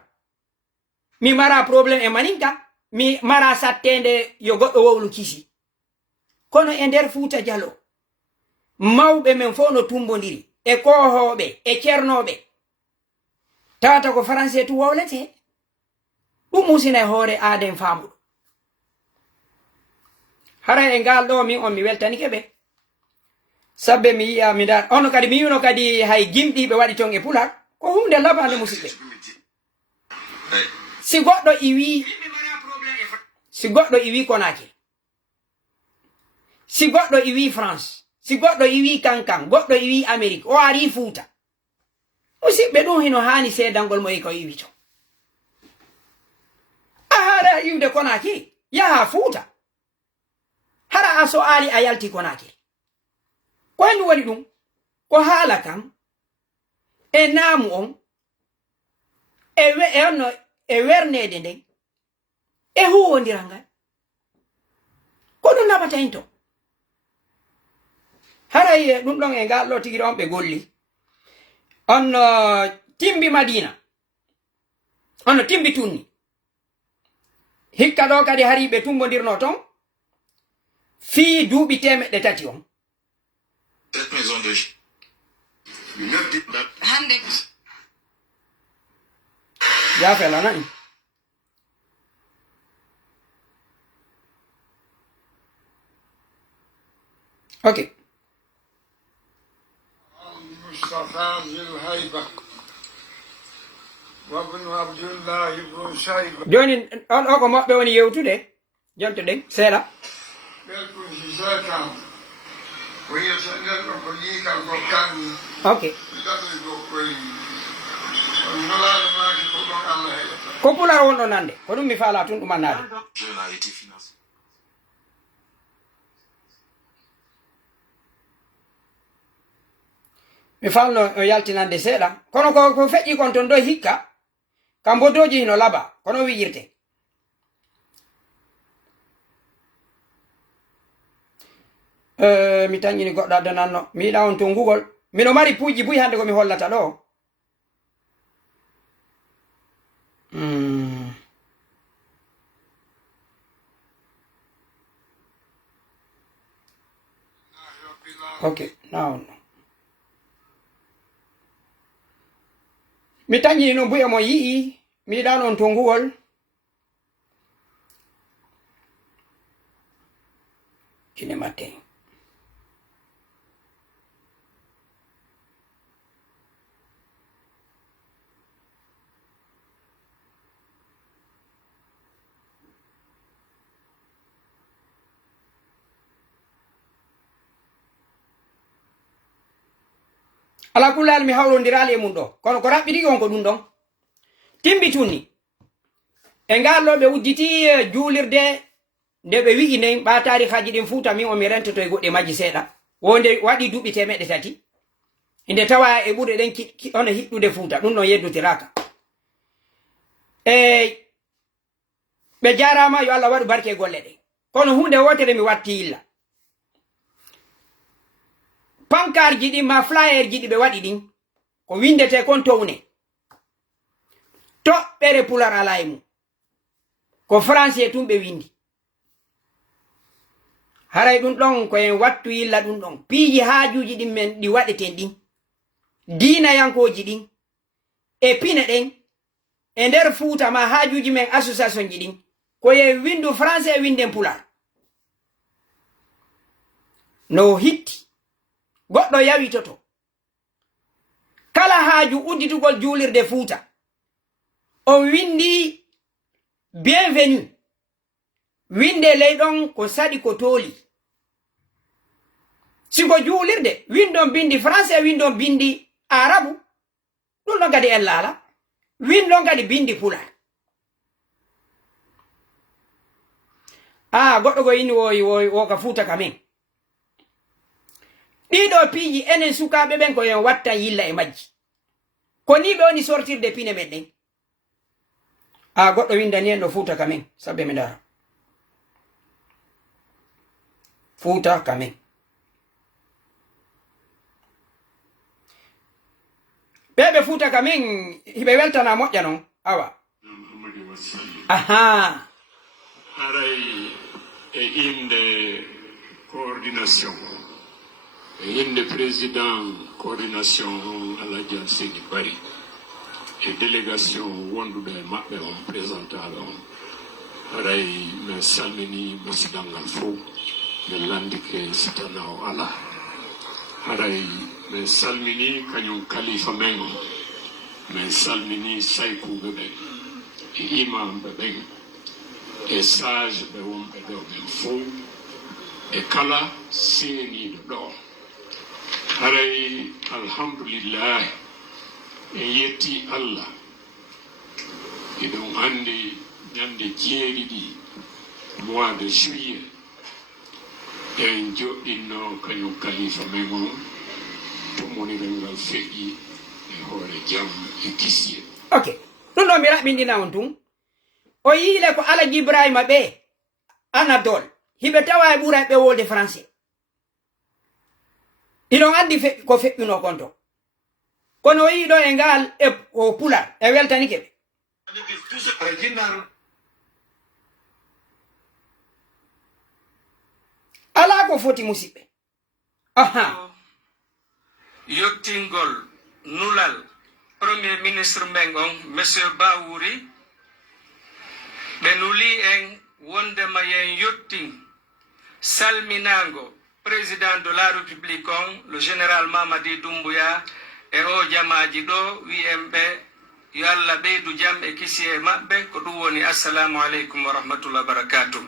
mi mara problem e maninka mi mara sattende yo goddo wowlu kisi kono e nder Fuuta Jallo mawbe men fo no tumbondiri e kohobe e cernobe tata ko français tu wowlete dum musina hore aden famudo hara e ngal do mi on mi weltani kebe sabbe mi yi'a mi dar ono kadi mi yuno kadi hay gimdi be wadi ton e pular ko hunde labande musidbe si goddo iwi Konakri si goddo iwi France si goddo iwi kankan goddo iwi Amerique o ari Fuuta musidbe dum hino hani sedangol mo e ko iwi to ahara iwde Konakri yaha Fuuta hara aso ali a yalti Konakri ko en wadi dum ko hala kam e namu on e wernede nden e huwondiranga ko dum nabata into haray dum don e ngal tigi don be golli on timbi Madina on timbi Tunni hikka do kadi hari be tumbondirno ton fi duubi temedde tati on Cette maison de hande ya fela nani okay مصطفى ذي الهيبة وابن عبد الله بن شيبة joni on o ko mabbe woni yewtude jonto den seeda يكون شيشاتا وهي سنة كليكا وكان okay لقد يقول ونلا ما كتبون الله ko pular won do nande ko dum mi faala tun dum annade jeune a été financé. mi falno yaltinande seeda kono ko feƴƴi kon ton do hikka kam bodoji no laba kono wi'irte mi tangini goddo adananno mi yiɗa on to ngugol mino mari puuji buy hande ko mi hollata ɗo okay now mi tangini no buya mo yi'i mi yiɗa on to ngugol kine matin ala kulal mi hawrondirali e mum ɗo kono ko raɓɓiɗi on ko ɗum ɗon timbi Tunni e ngallo ɓe udditi juulirde nde ɓe wi'i nden ɓa tarihaji ɗin Fuuta min o mi rentoto e goɗɗe majji seeɗa wonde waɗi duuɓi temedde tati inde tawa e ɓuure ɗen ono hiɗɗude Fuuta ɗum ɗon yeddotiraka e ɓe jarama yo Allah waɗu barke golle ɗe kono hunde wotere mi watti yilla pankarji ɗin ma flyerji ɗi ɓe waɗi ɗin ko windete kon towne toɓɓere pular ala e mum ko français tun ɓe windi haray ɗum ɗon koyen wattu yilla ɗum ɗon piiji haajuji ɗin men ɗi waɗeten ɗin diinayankoji ɗin e pine ɗen e nder Fuuta ma haajuji men association ji ɗin koyen windu français e winden pular no hitti goɗɗo yawitoto kala haaju udditugol juulirde Fuuta o windi bienvenue winde ley ɗon ko saɗi ko tooli siko juulirde windon bindi français windon bindi arabu ɗum ɗon kadi en laala windon kadi bindi pular goɗɗo ko inni wo ka Fuuta kamen ɗiɗo piiji enen sukaɓe ɓen ko en watta yilla e majji ko ni ɓe woni sortirde pine men ɗen goɗɗo windani en ɗo Fuuta kamen sabbe mi dara Fuuta kamen ɓeɓe Fuuta kamen hiɓe weltana moƴƴa non awa Muhammadu Wasali. aha Aray e inde coordination. E inde président coordination Alhaji Seydi Bari. E délégation wonduɓe maɓɓe on présental on. Aray min salmini musidalngal fof min landike so tana o ala. Aray min salmini kañum kalifa men o. Min salmini saykuɓe ɓen e imamɓe ɓen e sage ɓe wonɓe ɗo ɓen fof e kala seeniiɗo ɗo. Haray alhamdulillah en yetti Allah eɗon anndi ñande jeeɗiɗi mois de juillet en joɗɗinno kañum kalifa men on to moniral ngal feƴƴi e hoore jam e kisiye. ok ɗum ɗo mi raɓɓindina on tun o yiile ko Alaji Ibrahima ɓe Anadol hiɓe tawa e ɓura ɓe wolde français inon andi ko feƴƴuno kon to kono o yiiɗo e ngal e o pular e weltanike ɓe ala ko foti musidɓe aha yottingol nulal premier ministre men on monsieur Bawouri ɓe nuli en wondema yen yottin salminango président de la république on le général Mamadi Doumbouya e o jamaji ɗo wiyemɓe yo Allah ɓeydu jam e kisi e maɓɓe ko ɗum woni assalamu aleykum wa rahmatullah barakatuh.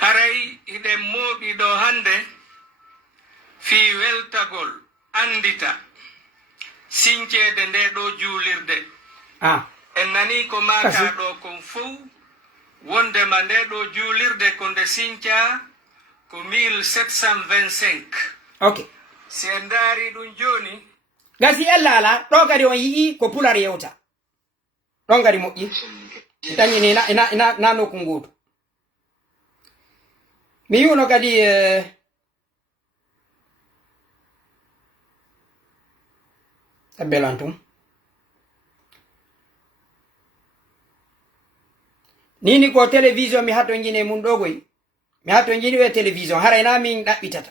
haray hiɗen mooɓi ɗo hande fi weltagol andita sincede nde ɗo juulirde en nani ko maka ɗo kon fof wondema nde ɗo juulirde ko nde sinca ko 1725 ok si en daari ɗum joni gasi ella ala ɗo kadi on yii ko pular yewta ɗon kadi moƴƴi tañini na nokku nguutu mi yiwno kadi tabbelan tum nini ko télévision mi hatto jine mum ɗo goy mi hatto jini e télévision harayna min ɗaɓɓitata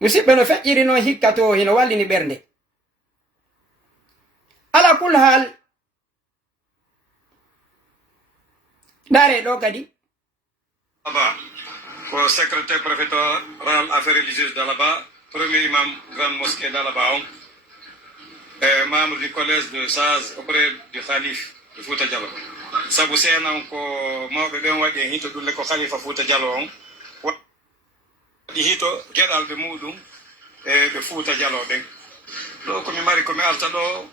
musidɓe no feƴƴiri noon hikka to hino wallini ɓernde ala kul hal dare ɗo kadi Alaba ko secrétaire préfectoral affaires religieuses d'Alaba, premier imam grande mosquée d'Alaba on membre du collège de sages auprès du Khalif de Fouta Diallo. Sabu senan ko mawɓe ɓen waɗi en hito ɗulle ko Khalifa Fouta Diallo on waɗi hito geɗalɓe muɗum e ɓe Fouta Diallo ɓen ɗo komi mari komi arta ɗo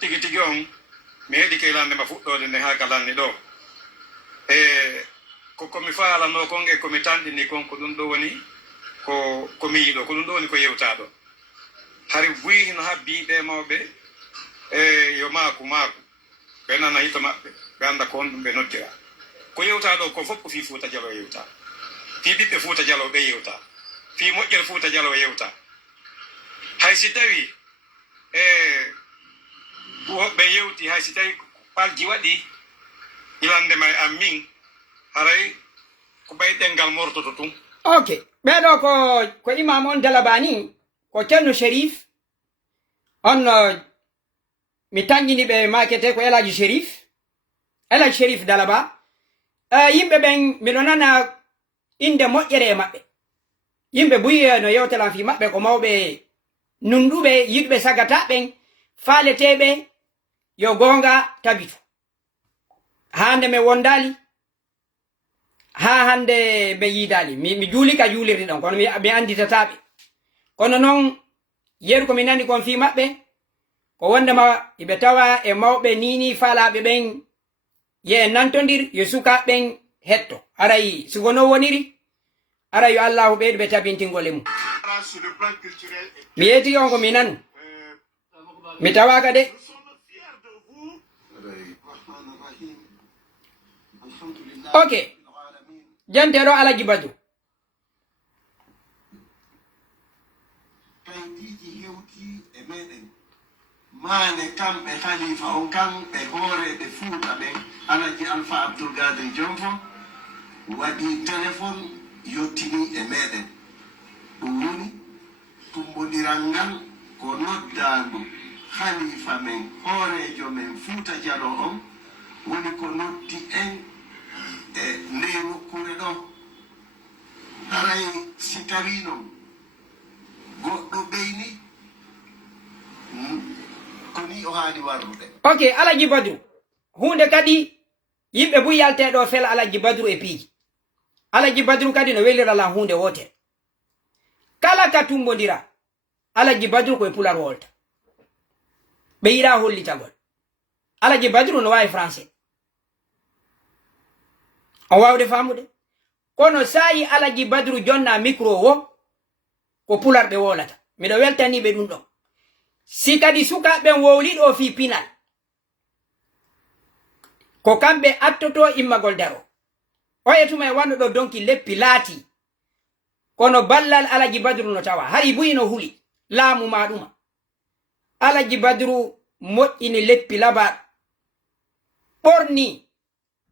tigi tigi on mi heeɗi keylandema fuɗɗode nde ha galanni ɗo e ko komi faalano kon e komi tanɗini kon ko ɗum ɗo woni ko komi yiɗo ko ɗum ɗo woni ko yewtaɗo hari buyi hino habbi ɓe mawɓe e yo maaku ɓe nana hito maɓɓe ɓe anda ko on ɗum ɓe noddira ko yewtaɗo ko fof ko fi Fouta Diallo yewta fi ɓiɓɓe Fouta Diallo ɓe yewta fi moƴƴere Fouta Diallo yewta hay si tawi e woɓɓe yewti hay si tawi palji waɗi ilandema e am min haray ko ɓayɗen ngal mortoto tun ok ɓeɗo ko imam on Dalabani ko Ceerno Chérif on mi tanjini ɓe makete ko Elaji Chérif Dalaba yimɓe ɓen miɗo nana inde moƴƴere e maɓɓe yimɓe buyi no yewtelan fi maɓɓe ko mawɓe nunɗuɓe yiɗɓe sagata ɓen faaleteɓe yo gonga tabitu hande me wondali ha hande ɓe yiidali mi juuli ka juulirde ɗon kono mi anditataɓe kono noon yeru komi nani kon fi maɓɓe ko wondema iɓe tawa e mawɓe nini faalaɓe ɓen ye nantodir yo sukaɓen hetto aray sugono woniri ara yo allahu ɓeydu ɓe tabintingole mum mi yeeti on ko mi nanu mi tawaka de ok janteɗo Alaji Badru e meɗen mane kamɓe khalifa on kamɓe hooreɓe fuuta ɓen alaji alpha abdoulgadir jomfo waɗi téléphone yottini e meɗen ɗum woni tumbodiral ngal ko noddaandu khalifa men hoorejo men fuuta jalo on woni ko noddi en e nde nokkure ɗo haray si tawi noon goɗɗo ɓeyni koni o haani warrude. Ok, Alaji Badru hunde kadi yimɓe bu yalteɗo fel Alaji Badru e piiji. Alaji Badru kadi no welirala hunde wotere kala ka tumbodira Alaji Badru koye pular wolta ɓe yiɗa hollitagol. Alaji Badru no wawi français on wawde famude kono sayi Alaji Badru jonna micro wo ko pular ɓe wolata miɗo weltaniɓe ɗum ɗon. Si kadi sukaɓen wowliɗo fi pinal ko kamɓe attoto immagol daro o e tuma e wannuɗo donki leppi laati kono ballal Alaji Badru no tawa hari buyi no huli laamu ma ɗuma. Alaji Badru moƴƴini leppi labaɗ ɓorni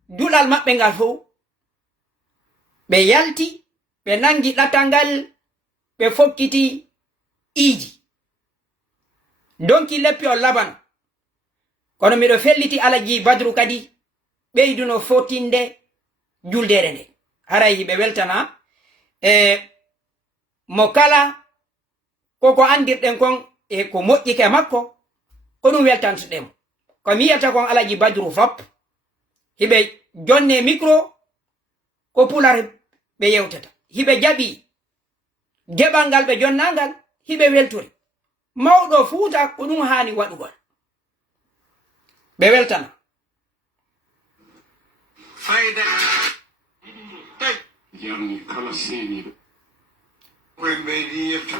duɗal maɓɓe ngal fof ɓe yalti ɓe nangi ɗatal ngal ɓe fokkiti iiji donki leppi on labano kono miɗo felliti Alaji Badru kadi ɓeyduno fotinde juldere nde haray ɓe weltana mo kala koko andirɗen kon e ko moƴƴike makko ko ɗum weltantoɗemo ko mi yiyata kon Alaji Badru fop hiɓe jonne micro ko pular ɓe yewtata hiɓe jaɓi geɓal ngal ɓe jonnangal hiɓe weltori mawɗo fuuta ko ɗum haani waɗugol ɓe weltana fayda yarni kala seeniɗo koye ɓeydi yetto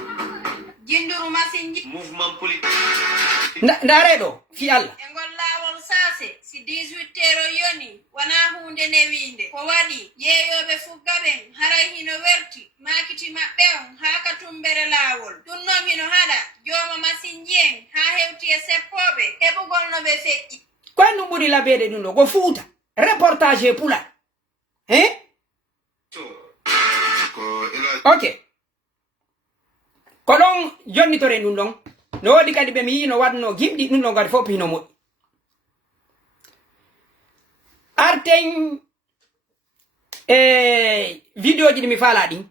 jinduru masin mouvement politique ndareɗo fi Allah e ngol laawol saase si 18 heures yoni wona hunde newinde ko waɗi yeeyoɓe fuggaɓen haray hino werti makiti maɓɓe on haa ka tumbere laawol ɗum noon hino haɗa jooma masinji en haa hewti e seppoɓe heɓugol no ɓe feƴƴi koye ɗum ɓuri labeede ɗum ɗo ko fuuta reportage e pular hein ok ko ɗon jonnitore ɗum ɗon no waɗi kadi ɓe mi yii no waɗno gimɗi ɗum ɗon kadi fof hino moƴƴi arten e vidéo ji ɗi mi faala ɗin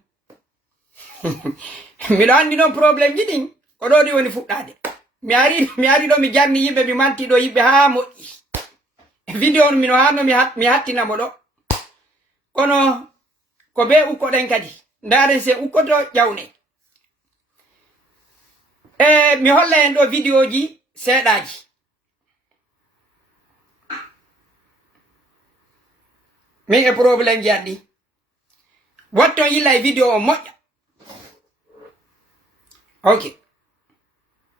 miɗo anndi noon probléme ji ɗin ko ɗo ɗi woni fuɗɗade mi ari ɗo mi jarni yimɓe mi manti ɗo yimɓe haa moƴƴi vidéo on mino hanno mi hattinamo ɗo kono ko be ukkoɗen kadi ndaren se ukkoto ƴawne mi holla en ɗo vidéo ji seeɗaji min e probléme ji anɗi watton yilla e vidéo o moƴƴa ok.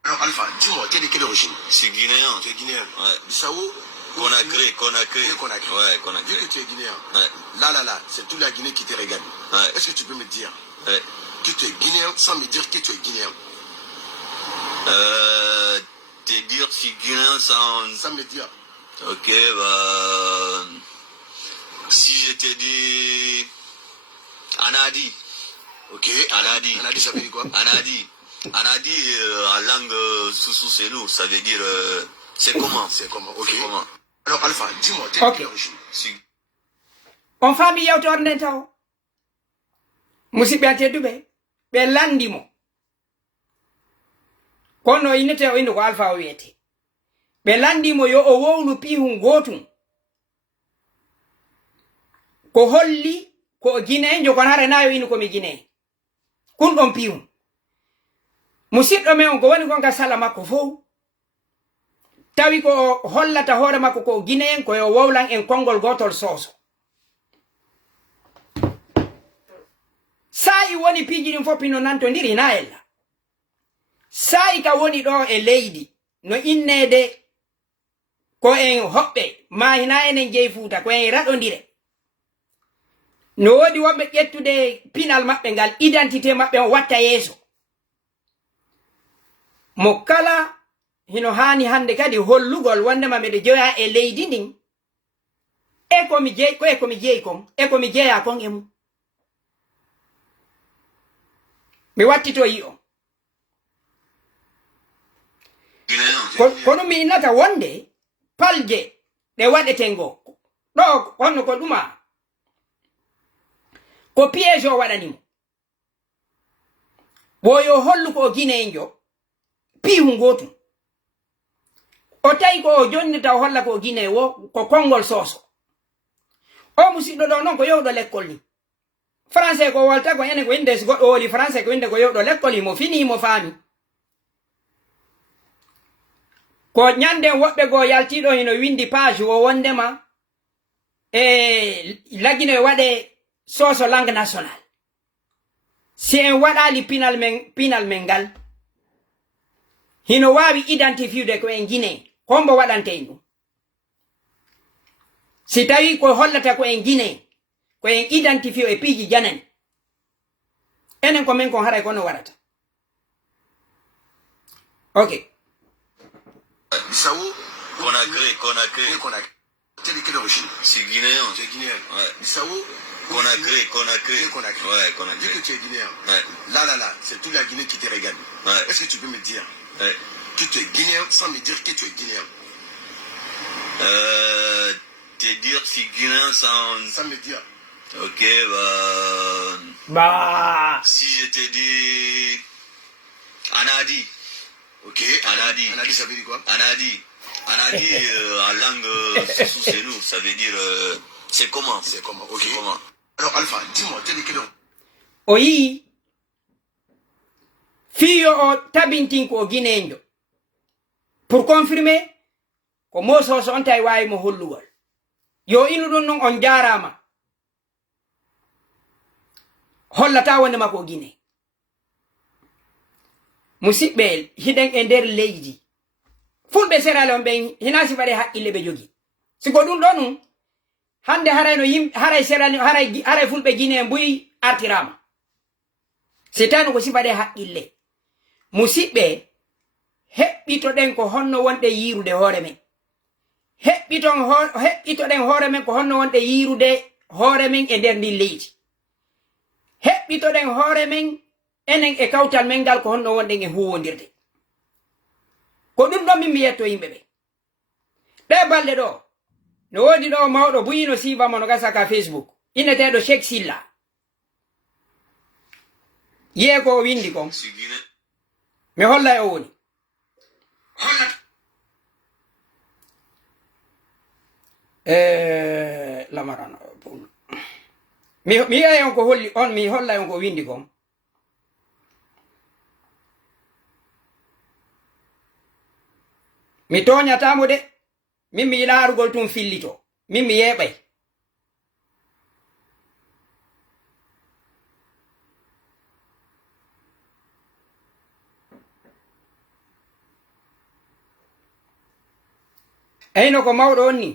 Alors Alpha, dis-moi, t'es de quelle origine? C'est guinéen. Tu es guinéen. Ouais. Bissau? Conakry. Conakry. Ouais, Conakry. Vu que tu es guinéen, Ouais. là, c'est toute la Guinée qui te regarde. Ouais. Est-ce que tu peux me dire Ouais. que tu es guinéen sans me dire que tu es guinéen? Te dire si guinéen sans... Sans me dire. Ok, bah... Si je te dis... Anadi. Ok. Anadi. Anadi, ça veut dire quoi? Anadi. Anadi, en langue soussou c'est nous, ça veut dire... c'est comment? C'est comment? Ok. C'est comment? Alors Alpha, dis-moi, t'es de Ok. quelle origine? Si... on faami yewtorde nden taw musidɓe tedduɓe ɓe landimo kono innete o inde ko Alpha o wiyete ɓe landimo yo o wowlu piihum gotum ko holli ko guinéjo kono hara nayo ino komi guiné kun ɗon piihum musidɗo men on ko woni kon ka sala makko fof tawi ko o hollata hoore makko ko guinéen koyo wowlan en konngol gotol sooso sa'i woni piiji ɗin fof no nantodiri na ella sa'i ka woni ɗo e leydi no innede ko en hoɓɓe mahina enen jeyi fuuta ko en raɗodire no woodi wonɓe ƴettude pinal maɓɓe ngal identité maɓɓe on watta yeeso mo kala hino hani hande kadi hollugol wondema mede joya e leydi ndin e ko mi jeey ko e ko mi jeey kon e ko mi jeeya kon e mum mi wattito yi on kono mi innata wonde palje ɗe waɗeten go ɗo honno ko ɗuma ko piége o waɗanimo ɓoyo hollu ko guinéenjo piihu gotum o tawi ko o jonnita o holla ko guinée wo ko konngol sooso o musidɗo ɗo noon ko yewɗo l'école ni français ko wolta ko enen ko inde so goɗɗo woli français ko inde ko yewɗo l'école ni mo fini mo faami ko ñanden woɓɓe goo yaltiɗo hino windi page o wondema e lagine waɗe sooso langue nationale si en waɗali pinal men ngal hino wawi identifiude ko en guinée hombo waɗante en ɗum si tawi ko hollata ko en guinée ko en identifie e piiji janani enen ko men kon haray kono waɗata ok Bissau, Conakry. T'es de quelle origine? C'est guinéen. Tu es guinéen. Ouais. Bissau? Conakry. Ouais, Vu Conakry. que tu es guinéen, Ouais. là, c'est toute la Guinée qui te regarde. Ouais. Est-ce que tu peux me dire Ouais. que tu es guinéen sans me dire que tu es guinéen? Te dire si guinéen sans... Sans me dire. Ok, bah si je te dis... Anadi. Ok. Anadi. Anadi, ça veut dire quoi? Anadi. Anadi, en langue sous c'est nous, ça veut dire... c'est comment? C'est comment? Ok. C'est comment? Alors, Alpha, dis-moi, t'es de quelle origine? o yii fiyo o tabintin ko guinéenjo pour confirmer ko mososo on tawi wawi mo hollugol yo inu ɗum noon on jarama hollata wondema ko guinée musidɓe hiɗen e nder leydi fulɓe serale on ɓen hina sifaɗe haqqille ɓe jogi siko ɗum ɗo ɗum hande haray no haray serale haray fulɓe guinée mbuyi artirama si tawi ko sifaɗe haqqille musidɓe heɓɓitoɗen ko honno wonɗe yirude hoore men heɓɓitoɗen hoore men ko honno wonɗe yirude hoore men e nder ndin leydi heɓɓitoɗen hoore men enen e kawtal men ngal ko honno wonɗen e huwondirde ko ɗum ɗon min mi yetto yimɓe ɓe ɗe balɗe ɗo no woodi ɗo mawɗo buyino sivama no gasa ka Facebook inneteɗo Cheikh Silla yee ko o windi kon C'est guinéen. mi holla e o woni lamarano mi yi'ay on ko holli on mi holla on ko windi kon mi toñatamo de min mi yiɗa arugol tum fillito min mi yeɓay eyno ko mawɗo on ni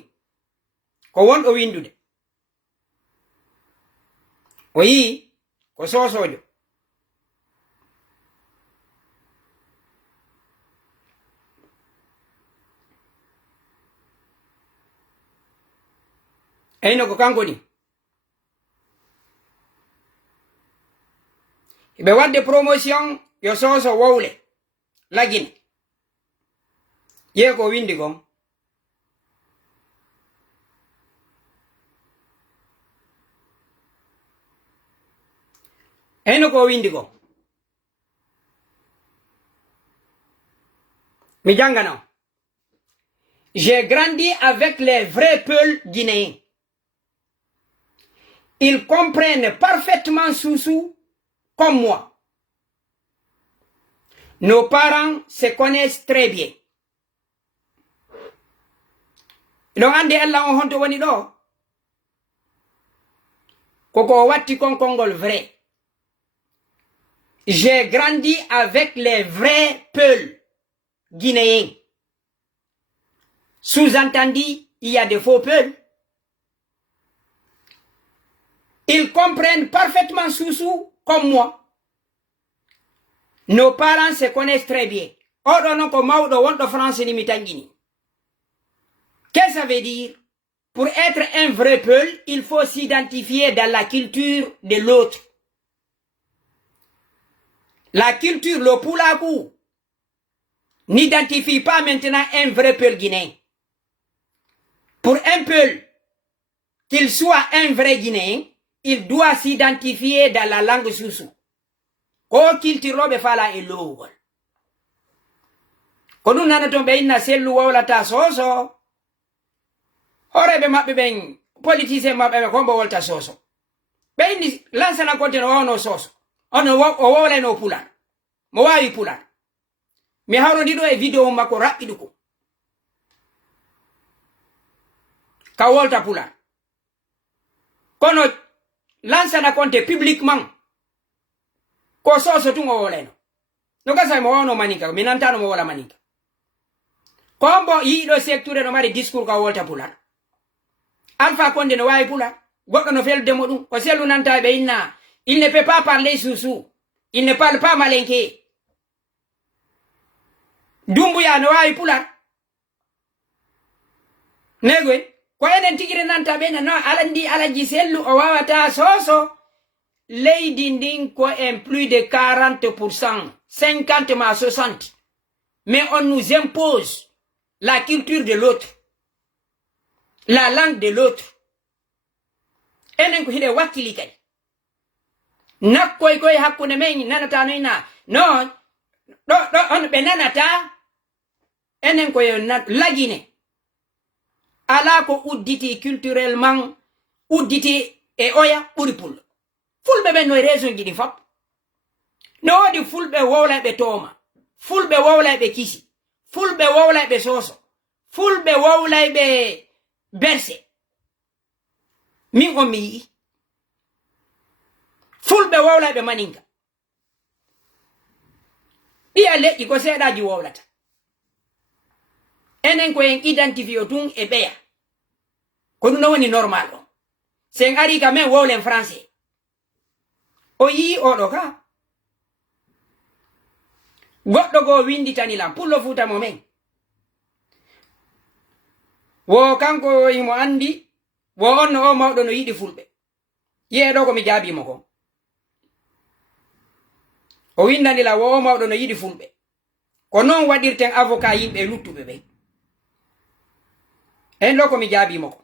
ko wonɗo windude o yii ko sosojo eyno ko kanko ni ɓe wadde promotion yo soso wowle lagine yee ko windi kon eyno ko windi kon mi jangana j'ai grandi avec les vrais peuls guinéens. Ils comprennent parfaitement Soussou comme moi. Nos parents se connaissent très bien. Donc ande Allah on honto woni do koko watti kon kongol vrai. J'ai grandi avec les vrais peuls guinéens. Sous-entendu, il y a des faux peuls. Ils comprennent parfaitement Soussou comme moi. Nos parents se connaissent très bien. Odo non ko mawdo wonto français ni mi tangini. Qu'est-ce que ça veut dire? Pour être un vrai Peul, il faut s'identifier dans la culture de l'autre. La culture, le Poulagou, n'identifie pas maintenant un vrai Peul guinéen. Pour un Peul, qu'il soit un vrai Guinéen, il doit s'identifier dans la langue Soussou. Ko culture robe fala e lowol. Ko ɗum nana ton ɓe inna sellu wowlata soso. Horeɓe maɓɓe ɓen politicien maɓɓe ɓe kombo wolta soso. Ɓe inni lansana konten o wawno soso. Ono o wowlayno pulan. Mo wawi pulan. Mi hawrondiɗo e vidéo makko raɓɓiɗi ko. Ka wolta pulan. Kono lansana konte publiquement. Ko soso tun o wowlayno. No gasa mo wawno maninka. Mi nantano mo wola maninka. Kombo yiɗo secteur no mari discours ka wolta pulan. Alpha Condé no wawi pulan. Goɗɗo no feldemo ɗum. O sellu nanta ɓe inna. Il ne peut pas parler Soussou. Il ne parle pas malinké. Dumbuya no wawi pulan. Negoy. Ko enen tigire nanta ɓe no alandi alaji sellu o wawata soso. Leydi ndin ko en plus de 40%. 50 ma 60. Mais on nous impose la culture de l'autre. La langue de l'autre. Enen ko hide wakkili kadi. Nakkoy koy hakkunde men nanata no ina. Non. Do on be nanata. Enen ko lagine. Ala ko udditi culturellement, udditi e oya ɓuri pullo. Fulɓe ɓen no raison jiɗi fop. No wodi fulɓe wowlayɓe tooma. Fulɓe wowlayɓe kisi. Fulɓe wowlayɓe soso. Fulɓe wowlayɓe berse. Min on mi yi'i. Fulɓe wowlayɓe maninka. Ɗiya leƴƴi ko seeɗaji wowlata. Enen ko en identifie tun e ɓeya. Ko ɗum no woni normal ɗo. Sen ari ka men wowlen français. O yii oɗo ka. Goɗɗo go winditanilam pullo fuuta mo men. Wo kanko himo andi. Wo on no o mawɗo no yiɗi fulɓe. Yeeɗo ko mi jaabimo ko. O windanila wo o mawɗo no yiɗi fulɓe. Ko non waɗirten avocat yimɓe luttuɓe ɓe. En ɗo ko mi jaabimo ko.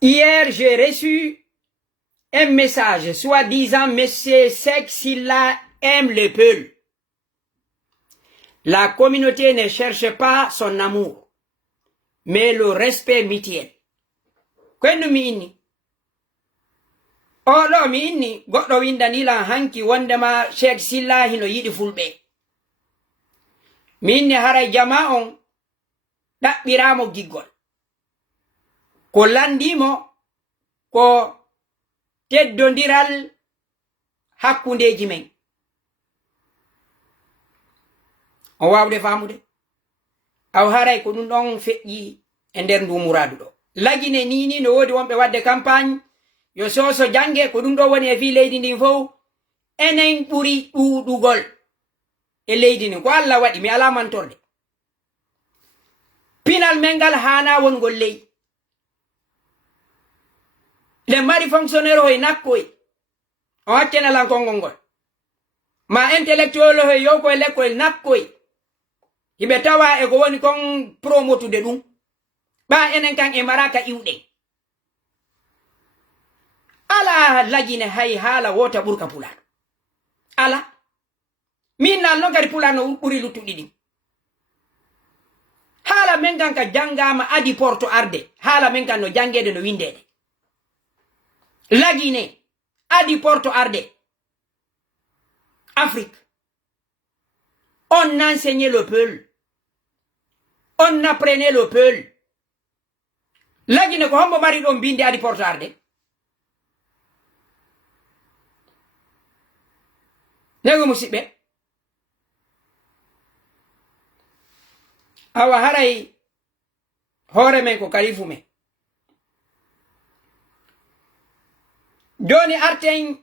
Hier, j'ai reçu un message, soi-disant, Monsieur Seck Sylla aime le Peul. La communauté ne cherche pas son amour, mais le respect mutuel. Kwendu mi inni? Oɗo mi inni, goɗɗo windanila hanki wondema Seck Sylla hino yiɗi fulɓe. Mi inni haray jama on ɗaɓɓiramo giggol. Ko landimo ko teddodiral hakkundeji men. On wawde famude. Aw haray ko ɗum ɗon feƴƴi e nder ndu muradu ɗo. Lagine nini no wodi wonɓe wadde campagne yo soso jange ko ɗum ɗo woni e fi leydi ndin fof enen ɓuri ɗuɗugol e leydi ndin ko Allah waɗi mi ala mantorde. Pinal men ngal hana wongol ley. Le mari fonctionnaire hoy nakkoy o haccena kongol ngol. Ma intellectuel hoy yo koy lekkoy nakkoy. Hibe tawa e ko woni kon promotude ɗum. Ba enen kan e maraka iwɗen. Ala lagine hay hala wota ɓurka pulano. Ala. Min nal no kadi pulano ɓuri luttuɗi ɗin. Hala men kan ka jangama adi porto arde. Hala men kan no jangede no windede. Lagine adi porto arde. Afrique. On enseignait le Peul. On apprenait le Peul. Lagine ko hombo mari ɗon binde adi porto arde. Nego musidɓe. Awa haray hore men ko kalifu men. joni arten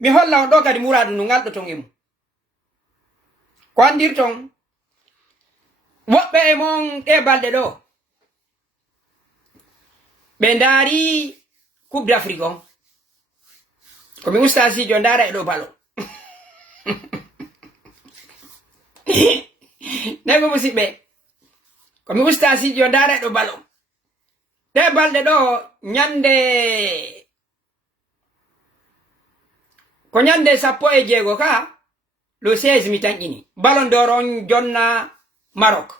mi holla on ɗo kadi muradu no ngalɗo ton e mum ko andirton woɓɓe e mon ɗe balɗe ɗo ɓe ndaari coupe d'Afrique on komi ustasijo ndaara e ɗo balo nego musidɓe komi ustasijo ndaara e ɗo balo ɗe balɗe ɗo ko ñande 16 ka le 16 mi tanƴini Ballon d'Or on jonna Maroc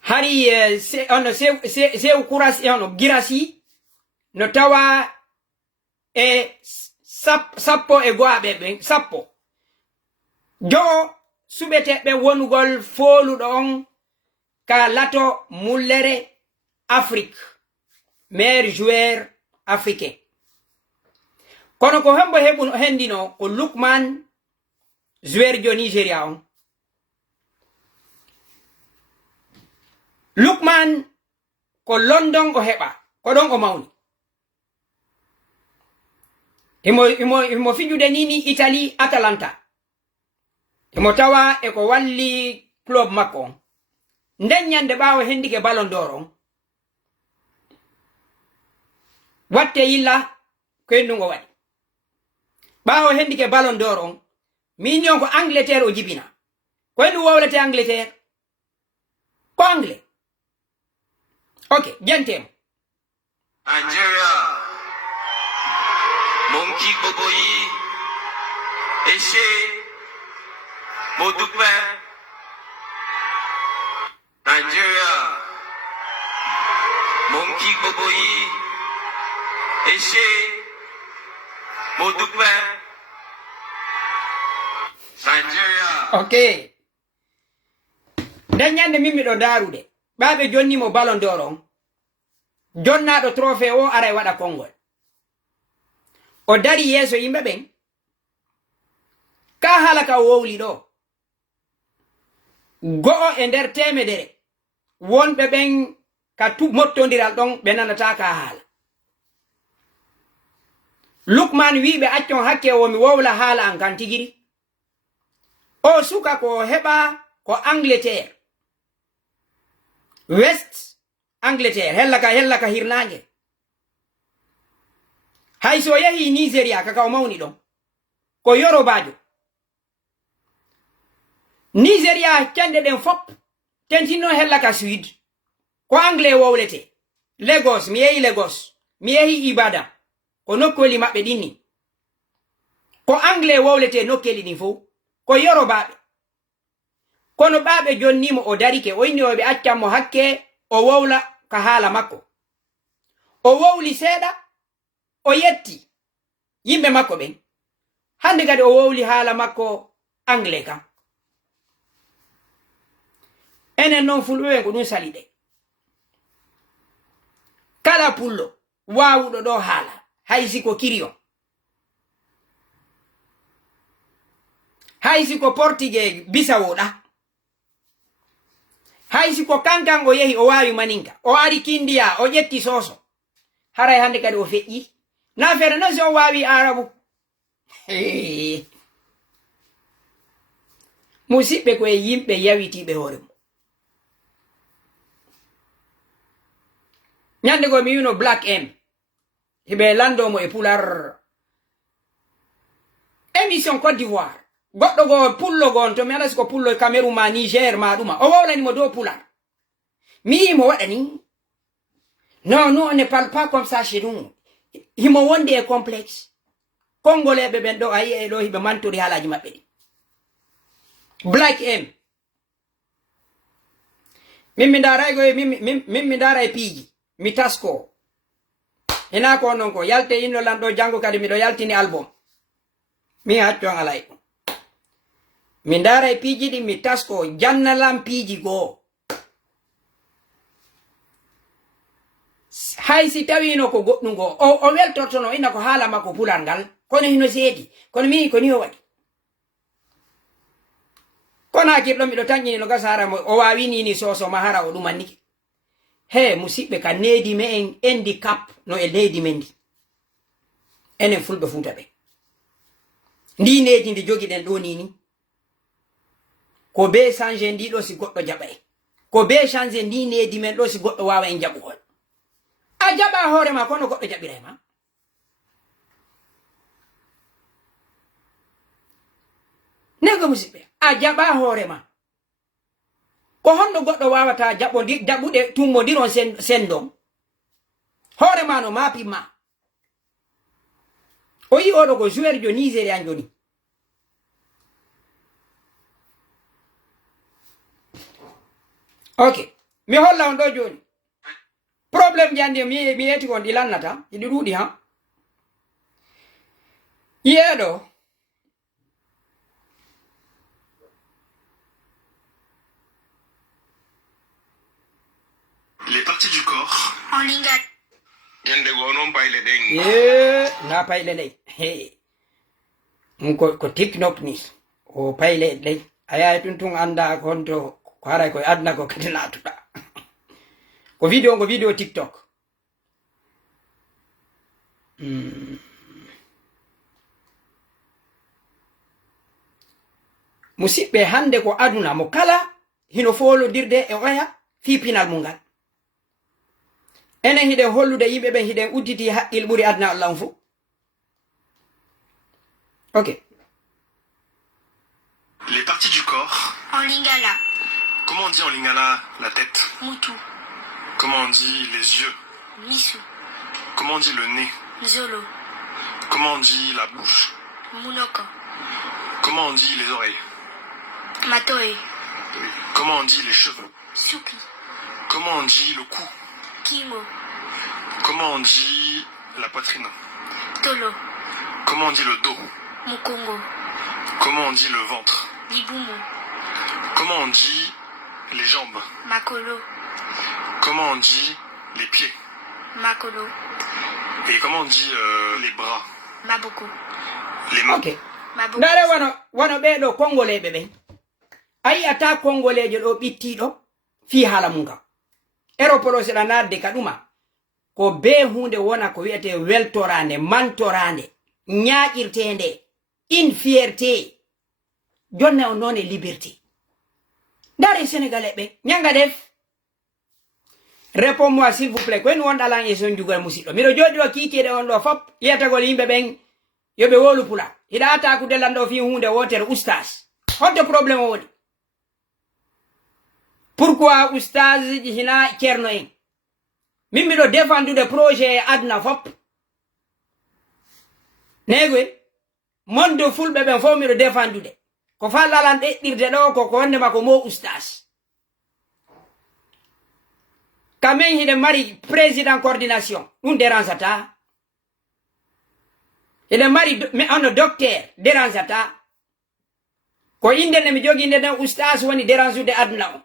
hari sew kurasi ono girasi no tawa e sappo e goaɓe ɓe sappo jo suɓeteɓe wonugol foluɗo on ka lato mullere Afrique meilleur joueur africain kono ko hembo hendino ko Lukman joueur jo Nigeria on Lukman ko London o heɓa ko ɗon o mawni imo fijude nini Italie Atalanta imo tawa e ko walli club makko on nden nyande ɓawo hendike Ballon d'Or on watte yilla ko hendugo waɗi ɓawo hendike Ballon d'Or on min on ko Angleterre o jibina ko hendu wowlete Angleterre ko anglais ok jentemo Nigeria Monkey Boboyi Eche Modupe Nigeria Monkey Boboyi Eche Modupe Nigeria ok nden nyande min miɗo darude ɓaɓe jonnimo Ballon d'Or on jonnaɗo trophée o ara e waɗa konngol o dari yeeso yimɓe ɓen ka haala ka o wowli ɗo go'o e nder temedere wonɓe ɓen ka mottodiral ɗon ɓe nanata ka haala Lukman wiɓe accon hakke o mi wowla haala an kan tigiri o suka ko heɓa ko Angleterre West Angleterre hella ka hirnaange hay so yahi Nigeria kaka o mawni ɗon ko Yorubajo Nigeria cande ɗen fop tentinno hella ka Swede ko anglais wowlete Lagos mi yehi Ibadan ko nokkoli maɓɓe ɗinni ko anglais wowlete nokkeli ɗin fof ko Yorubaɓe kono ɓaɓe jonnimo o darike o inni oɓe accanmo hakke o wowla ka haala makko o wowli seeɗa o yetti yimɓe makko ɓen hande kadi o wowli haala makko anglais kam enen noon fulɓe ɓen ko ɗum sali ɗe kala pullo wawuɗo ɗo haala haysi ko kirion haysi ko portugais bisawoɗa haysi ko kankan o yehi o wawi maninka o ari kindiya o ƴetti soso haray hande kadi o feƴƴi na fere non so o wawi arabu musidɓe koye yimɓe yawitiɓe hoore mum ñande go mi wino Black M hiɓe landomo e pular émission Côte d'Ivoire goɗɗo go pullo gon to mi aɗa siko pullo Cameroun ma Niger ma ɗuma o wowlanimo dow pular mi yimo waɗani non nous on ne parle pas comme ça chez nous himo wonde e complexe kongoleɓe ɓen ɗo ayi e ɗo hiɓe mantori haalaji maɓɓe ɗi Black M min mi dara e piiji mi tasko hina ko non ko yalte inno lan ɗo jango kadi miɗo yaltini album mi haccon alay ɗum mi dara e piiji ɗi mi tasko jannalam piiji goo hay si tawino ko goɗɗum go o weltortono ina ko haala makko pular ngal kono hino seedi kono mi ko ni o waɗi kono hakirɗo miɗo tañƴini no gasara mo o wawinini soso mahara o ɗumannike he musidɓe ka needi me en endi cap no e leydi men ndi enen fulɓe Fuuta ɓe ndineji ndi jogiɗen ɗo ni ko be changé ndiɗo si goɗɗo jaɓa en ko be changé ndinedi men ɗo si goɗɗo wawa en jaɓugol a jaɓa hoorema kono goɗɗo jaɓira ma nego musidɓe a jaɓa hoorema ko honno goɗɗo wawata jaɓuɗe tummodiron sendon hoorema no mapimma o yi oɗo ko joueur jo Nigérian joni ok mi holla on ɗo joni probléme jandi mi yeti kon ɗi lannata iɗi ɗuuɗi ha yeeɗo Les parties du corps. En lingala. Yande go non payle den. Na payle ley. Hey. Ko TikTok ni. O payle ley. Aya tun anda konto ko haray ko adna ko kadi latuda. Ko video TikTok. Musidɓe hande ko aduna mo kala hino folodirde e oya fi pinal mungal. Enen hiɗen hollude yimɓe ɓen hiɗen udditi haqqil ɓuri adna Allah fu. Ok. Les parties du corps. En lingala. Comment on dit en lingala la tête? Mutu. Comment on dit les yeux? Misu. Comment on dit le nez? Zolo. Comment on dit la bouche? Munoko. Comment on dit les oreilles? Matoe. Comment on dit les cheveux? Suki. Comment on dit le cou? Kimo. Comment on dit la poitrine? Tolo. Comment on dit le dos? Mukongo. Comment on dit le ventre? Libumo. Comment on dit les jambes? Makolo. Comment on dit les pieds? Makolo. Et comment on dit les bras? Maboko. Les mains. Ok. Maboko. Ndare wano ɓeɗo kongoleɓe ɓen ayi ata kongolejo ɗo ɓittiɗo fi haala mum kam eropolo seɗa nadde ka ɗuma ko be hunde wona ko wiyete weltorande mantorande ñaƴirtende infierté jonne on noon e liberté ndare sénégalais ɓe ñanga def réponds moi s'il vous plaît ko en wonɗalan e son jugal musidɗo miɗo joɗi ɗo kikiɗe on ɗo fop yiyatagol yimɓe ɓen yoɓe wolu pula hiɗa ata ko delan ɗo fi hunde wotere oustas hodde probléme o woni pourquoi oustas ji hina ceerno en min miɗo défendude projet aduna fop negoy monde fulɓe ɓen fof miɗo défendude ko fallalan ɗeɗɗirde ɗo ko wondema ko mo oustas kamen hiɗen mari président coordination ɗum dérangeata eɗen mari ono docteur dérangeata ko inde nde mi jogi nde nden oustas woni dérange de aduna o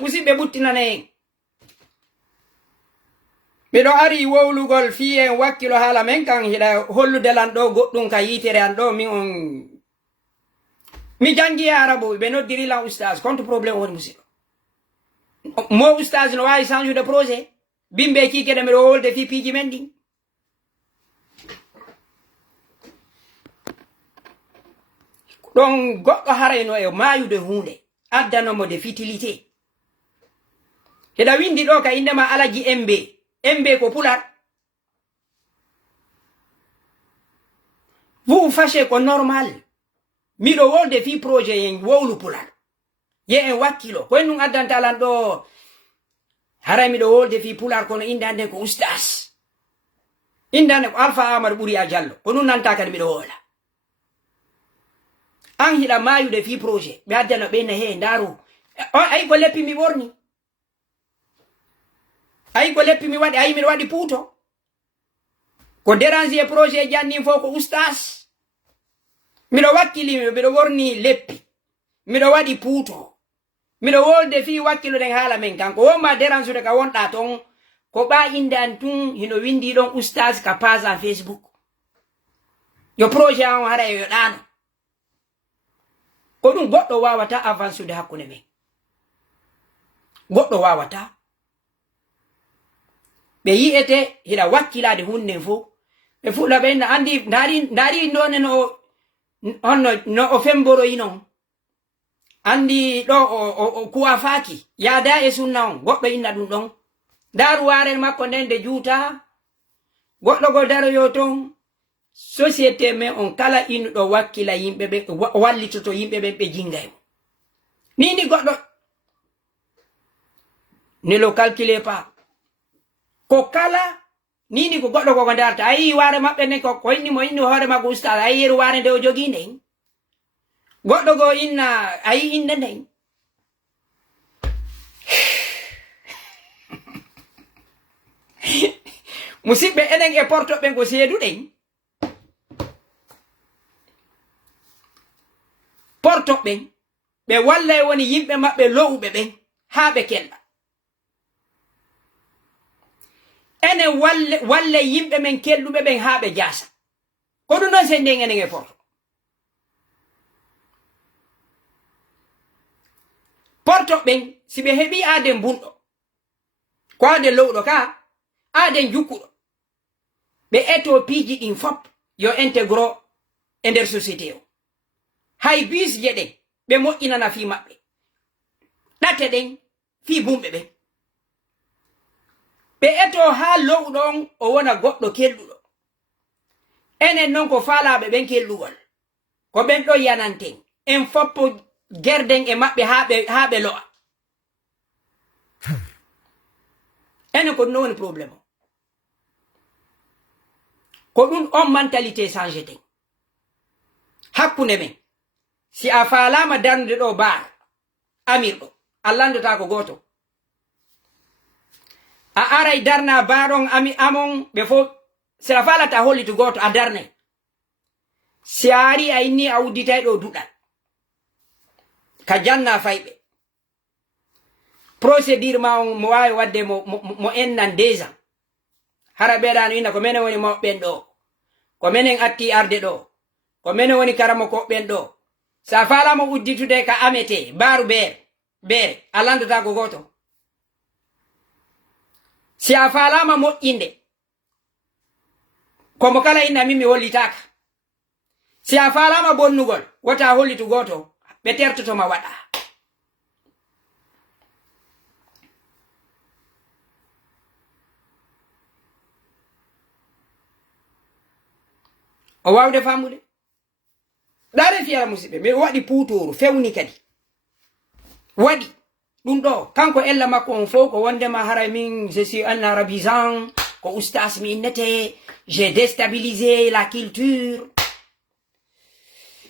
musidɓe ɓuttinana en miɗo ari wowlugol fi en wakkilo haala men kan hiɗa holludelan ɗo goɗɗum ka yitere an ɗo mi jangi arabu ɓe noddirilan oustas contre probléme woni musidɗo mo oustas no wawi change de projet bimɓe kikeɗe miɗo wolde fi piiji men ɗin ɗon goɗɗo harayno e mayude hunde addanomo de futilité heɗa windi ɗo ka indema alaji MB ko pular vous fâchez ko normal miɗo wolde fi projet en wowlu pular ye en wakkilo koye ɗum addantalan ɗo haray miɗo wolde fi pular kono indande ko oustas indande ko Alpha Amadou Ɓuriya Diallo ko ɗum nanta kadi miɗo wola an hiɗa mayude fi projet ɓe addano ɓenna he ndaru ayi ko leppi mi ɓorni ayi ko leppi mi waɗi ayi miɗo waɗi puuto ko dérange projet jannin fof ko oustas miɗo wakkilimi miɗo ɓorni leppi miɗo waɗi puuto miɗo wolde fi wakkiloɗen haala men kan ko wonma dérange ka wonɗa ton ko ɓa indan tun hino windi ɗon oustas ka page en Facebook yo projet an o hara e yoɗano ko ɗum goɗɗo wawata avancude hakkunde men goɗɗo wawata ɓe yi'ete hiɗa wakkilade hunden fof e fuɗa ɓe andi ndari ɗone no honno no o femboro ino andi ɗo o kuwa faki yaada e sunna on goɗɗo inna ɗum ɗon daru waren makko nden de juuta goɗɗo go daroyo ton société men on kala innuɗo wakkila yimɓe ɓe wallitoto yimɓe ɓen ɓe jingay mo ni goɗɗo ne lo calcule pas ko kala ni ko goɗɗo koko darta ayi ware maɓɓe nden ko inni mo inni hoore makko ustad ayi yeru ware nde o jogii nden goɗɗo go inna ayi inde nden musidɓe enen e portoɓe ko seeduɗen portoɓen ɓe walla woni yimɓe maɓɓe lowɓe ɓen haa ɓe kelɗa enen walle yimɓe men kelluɓe ɓen haa ɓe jaasa ko ɗum ɗon sen nden enen e porto portoɓen si ɓe heɓi aaden bunɗo ko aaden lowɗo ka aaden jukkuɗo ɓe eto piiji ɗin fop yo intégro e nder société o hay bis je ɗen ɓe moƴƴinana fii maɓɓe ɗate ɗen fii bumɓe ɓen ɓe eto haa lowɗo on o wona goɗɗo kelluɗo enen noon ko faalaɓe ɓen kellugol ko ɓen ɗo yananten en foppo gerden e maɓɓe haa ɓe lo'a enen ko ɗum ɗo woni probléme o ko ɗum on mentalité changé ten hakkunde men si a faalama darnude ɗo baar amirɗo a landata ko goto a aray darna baaɗon amon ɓe fof si a faalata hollitu goto a darnay si a ari a inni a udditay ɗo duɗal ka janna fayɓe procédure ma on mo wawi wadde mo ennan 2 ans hara ɓeeɗano inna ko menen woni mawɓen ɗo ko menen atti arde ɗo ko menen woni karamo koɓɓen ɗo sa faalama udditude ka amete baaru beere a landata ko goto si a faalama moƴƴinde komo kala inna min mi hollitaka si a faalama bonnugol wota hollitu goto ɓe tertotoma waɗa o wawde famude ɗare fiyara musidɓe mi waɗi puutoru fewni kadi waɗi ɗum ɗo kanko ella makko on fof ko wondema hara min je suis un arabisant ko oustas mi innete j'ai déstabilisé la culture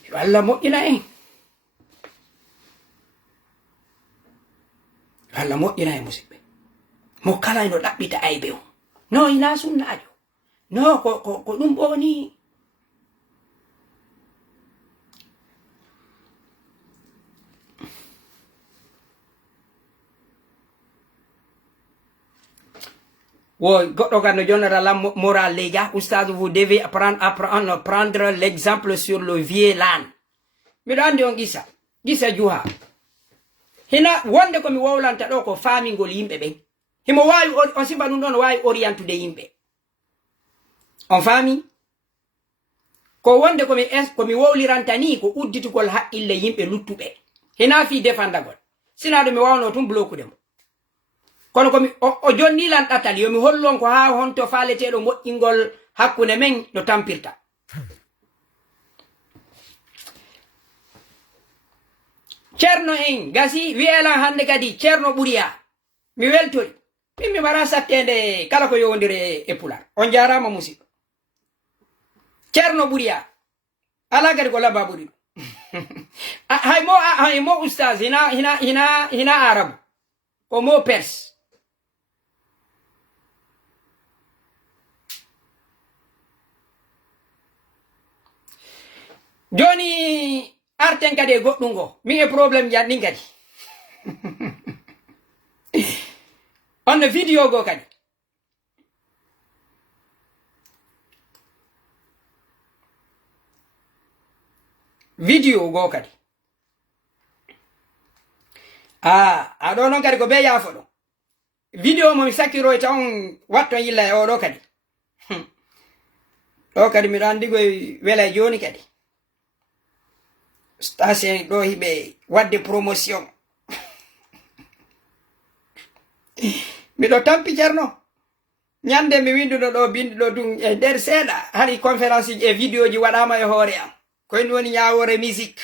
yo Allah moƴƴina en yo Allah moƴƴina en musidɓe mo kala eno ɗaɓɓita aybe o no ina sunnajo no ko ɗum ɓoni goɗɗo kan no jonnata la morale les gars oustaz vous devez prendre l'exemple sur le vieux l'âne miɗo andi on gisa juha hina wonde komi wowlanta ɗo ko faamingol yimɓe ɓen himo wawi on siba ɗum ɗon wawi orientude yimɓe on faami ko wonde komi wowliranta ni ko udditugol haqqille yimɓe luttuɓe hina fi defandagol sina ɗo mi wawno tum bloqude mo kono komi o jonnilan ɗatal yomi hollon ko ha honto faaleteɗo moƴƴingol hakkunde men no tampirta ceerno en gasi wiyelan hande kadi ceerno ɓuriya mi weltori min mi wara sattede kala ko yowdiri e pular on jarama musidɗo ceerno ɓuriya ala kadi ko labba ɓuri haymo oustage hina arabu ko mo perse joni arten kadi e goɗɗum go min e probléme janɗin kadi on no vidéo go kadi vidéo go kadi aɗo noon kadi ko be yaafo ɗo vidéo momi sakkiroy taw watton yilla e oɗo kadi ɗo kadi miɗo andi koye wela joni kadi station ɗo hiɓe wadde promotion miɗo tampi Ceerno ñande mi winduno ɗo bindi ɗo dum e nder seeɗa hari conférence ji e vidéo ji waɗama e hoore am koyni woni ñawore musique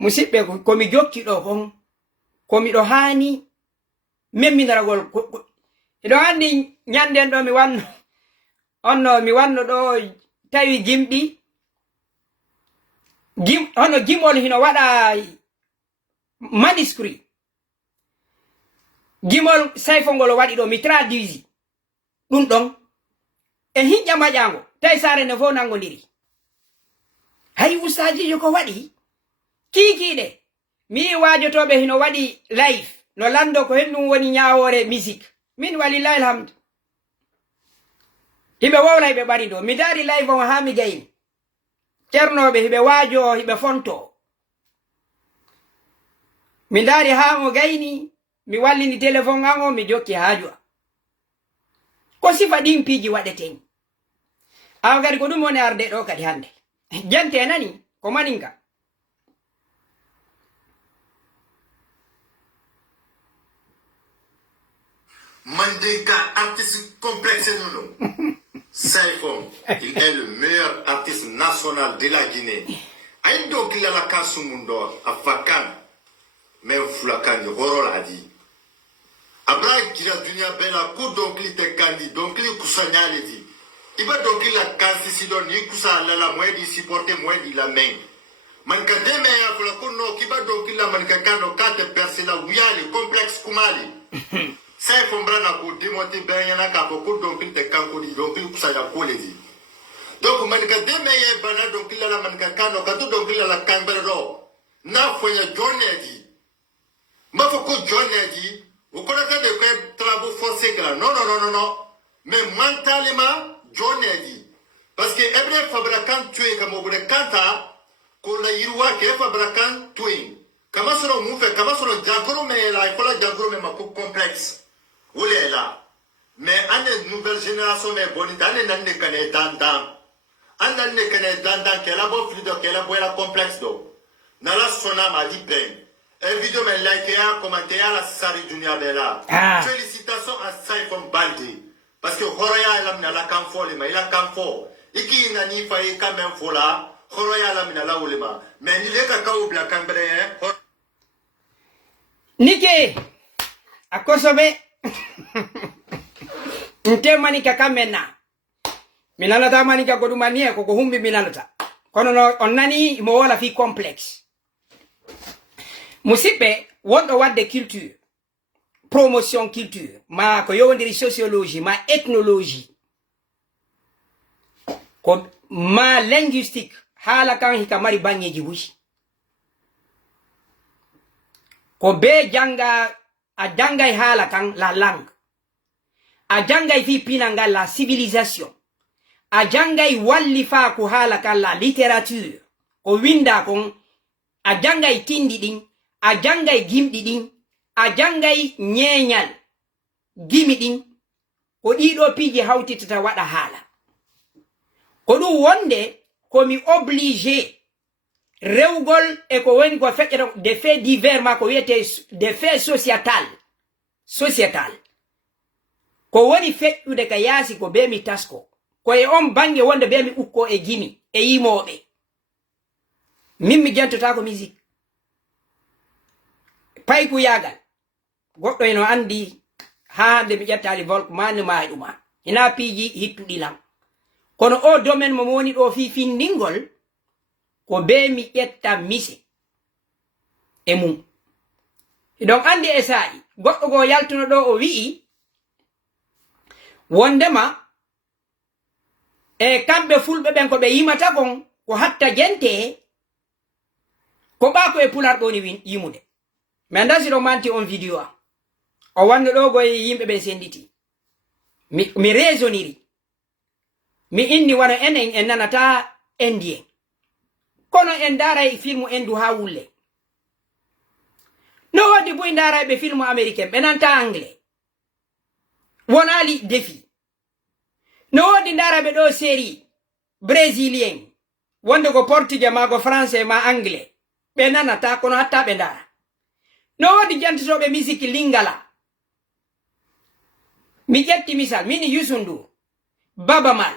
musidɓe komi jokki ɗo kon komiɗo haani memminaragol eɗo andi ñanden ɗo mi wanno onno mi wanno ɗo tawi gimɗi hono gimol hino waɗa manuscrit gimol sayfongol waɗi ɗo mi traduisi ɗum ɗon e hiƴƴa maƴango tawi sare ne fof nangodiri hay ustajijo ko waɗi kiikiɗe mi wajotoɓe hino waɗi live no lando ko hen ɗum woni ñawore musique min walillahi alhamdu hiɓe wowla hiɓe ɓari ɗo mi dari live on ha mi gayni ceernoɓe hiɓe waajo hiɓe fonto mi dari ha mo gayni mi wallini téléphone an o mi jokki haaju ko sifa ɗin piiji waɗeten awa kadi ko ɗum woni arde ɗo kadi hande jante nani ko maninka Mandinka, artiste complexe nous. Saifon, il est le meilleur artiste national de la Guinée. Aïe donc il a la casse au monde, à Fakan, même Foulakan, Roro l'a dit. Abraham qui a dunia bella, coup donc il était candi, donc il kusanya l'a dit. Il va donc il a casse ici, donc il kusa la moelle, il supporte moelle, il la main. Manka deme ya Foulakono, qui va donc il a manka kano, kate percé la ouïale, complexe kumali. Sai fombrana ko démonter ben yana ka ko donc il te kanko di donc il kusa ya ko lezi donc man ka de me bana donc il la man ka kano ka donc il la kambere do na fonya joneji ma fo ko joneji o ko ka de ko travaux forcés là non mais mentalement joneji parce que every fabricant tué comme au de kanta ko la yirwa ke fabricant tué kama solo mu fe kama solo jagoro me la ko la jagoro me ma ko complexe. Où est là? Mais une nouvelle génération mais bonne année n'en est qu'un dandan. Un année qu'un dandan qui est la bonne fluide qui est la bonne complexe d'eau. Nala sona m'a dit ben. Un vidéo mais like et commenter à la Sari Dunia Bella. Félicitations à Saifon Baldi. Parce que Horoya lamina la camfo lema il a camfo. Iki nani faye quand même fola. Horoya lamina la ulema. Mais il est kakao bla cambré hein. Nike akosobe nte manika kamena minanata manika ko dumanie ko humbi minanata kono no on nani mo wala fi complexe musibe wondo wadde culture promotion culture ma ko yowndiri sociologie ma ethnologie ko ma linguistique hala kan hika mari bangeji bushi ko be janga a jangay hala kan la langue a jangay fi pinanga la civilisation a jangay walli fa ko hala kan la littérature ko winda kon a jangay tindi din a jangay gimdi din a jangay nyenyal gimi din ko dido piji hawtitata wada hala ko du wonde ko mi obligé rewgol e ko woni ko feƴƴata des faits divers ma ko wiyete des faits sociétal ko woni feƴƴude ka yaasi ko be mi tasko ko e on bange wonde be mi ukko e gimi e yimoɓe min mi jantota ko musique payku yagal goɗɗo eno andi ha hande mi ƴettali volk mani maayi ɗuma ina piiji hittuɗi lam kono o domaine mo woni ɗo fi findingol ko be mi ƴetta mise e mum donc andi e sa'i goɗɗo go yaltuno ɗo o wi'i wondema e kamɓe fulɓe ɓen ko ɓe yimata kon ko hatta jente ko ɓako e pular ɗo ni yimude mais ndasi ɗo manti on vidéo am o wande ɗo goye yimɓe ɓe senditi mi raisonniri mi inni wona enen en nanata indien kono en daray film endu ha wulle no waddi boy daray be film américain be nanta anglais wonali défi no wodi ndaraɓe ɗo série brésilien wonde ko portugais ma ko français ma anglais ɓe nanata kono hatta ɓe ndara no wodi jantitoɓe musique lingala mi ƴetti misal mini Youssou Baba Mal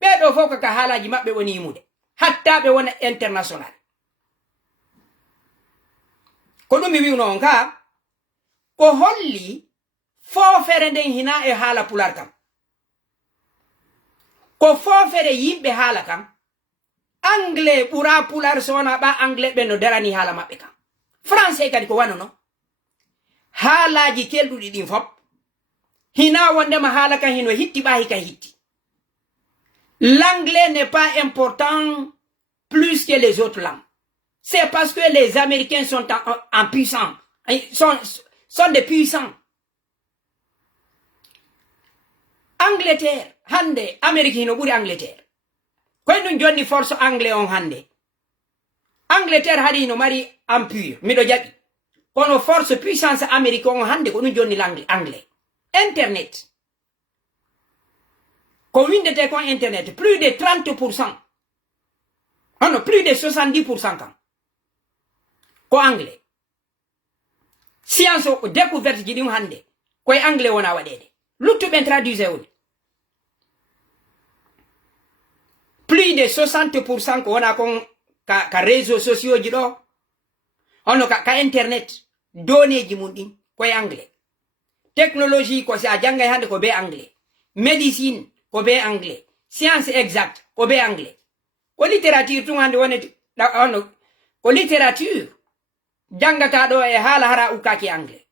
ɓeɗo fof kaka haalaji maɓɓe woni yimude hatta ɓe wona international ko ɗum mi wiwno on ka ko holli foofere nden hina e haala pular kam ko foofere yimɓe haala kam anglais ɓura pular so wona ɓa anglais ɓe no darani haala maɓɓe kam français kadi ko wanono haalaji kelɗuɗi ɗin fop hina wondema haala kan hino hitti ɓahi kan hitti l'anglais n'est pas important plus que les autres langues c'est parce que les Américains sont en puissants sont des puissants Angleterre hande Amérique hino ɓuri Angleterre koye ɗum jonni force anglais on hande Angleterre haɗi hino mari empire miɗo jaɓi kono force puissance Amérique on hande ko ɗum jonni l'anglais internet ko windete kon internet plus de 30%. Oh non, plus de 70% kam ko anglais science o découverte ji ɗum hande koye anglais wona waɗede luttuɓen traduise woni plus de 60% ko wona kon ka réseaux sociaux ji ɗo hono ka internet donneji mum ɗin koye anglais technologie ko si a jangay hande ko be anglais médecine ko be anglais science exacte ko be anglais ko littérature tun hande wonete ono ko littérature jangata ɗo e haala hara ukaki anglais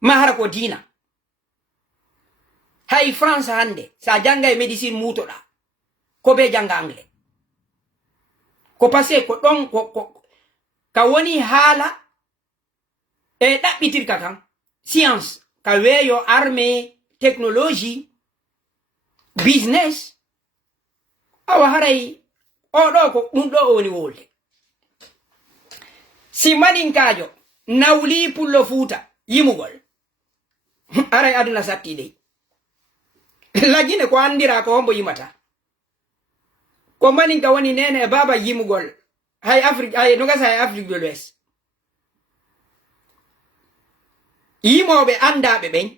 ma hara ko dina hay France hande sa janga e médecine mutoɗa ko be janga anglais ko passé ko ɗon ka woni haala e ɗaɓɓitirka kan science ka weeyo armée technologie business awa haray oɗo ko ɗum ɗo o woni wolde si maninkajo nawli pullo fuuta yimugol aray aduna satti dey lagine ko andira ko hombo yimata ko maninka woni nene e baba yimugol hay Afrique hay no gasa hay Afrique de l'Ouest yimoɓe andaɓe ɓen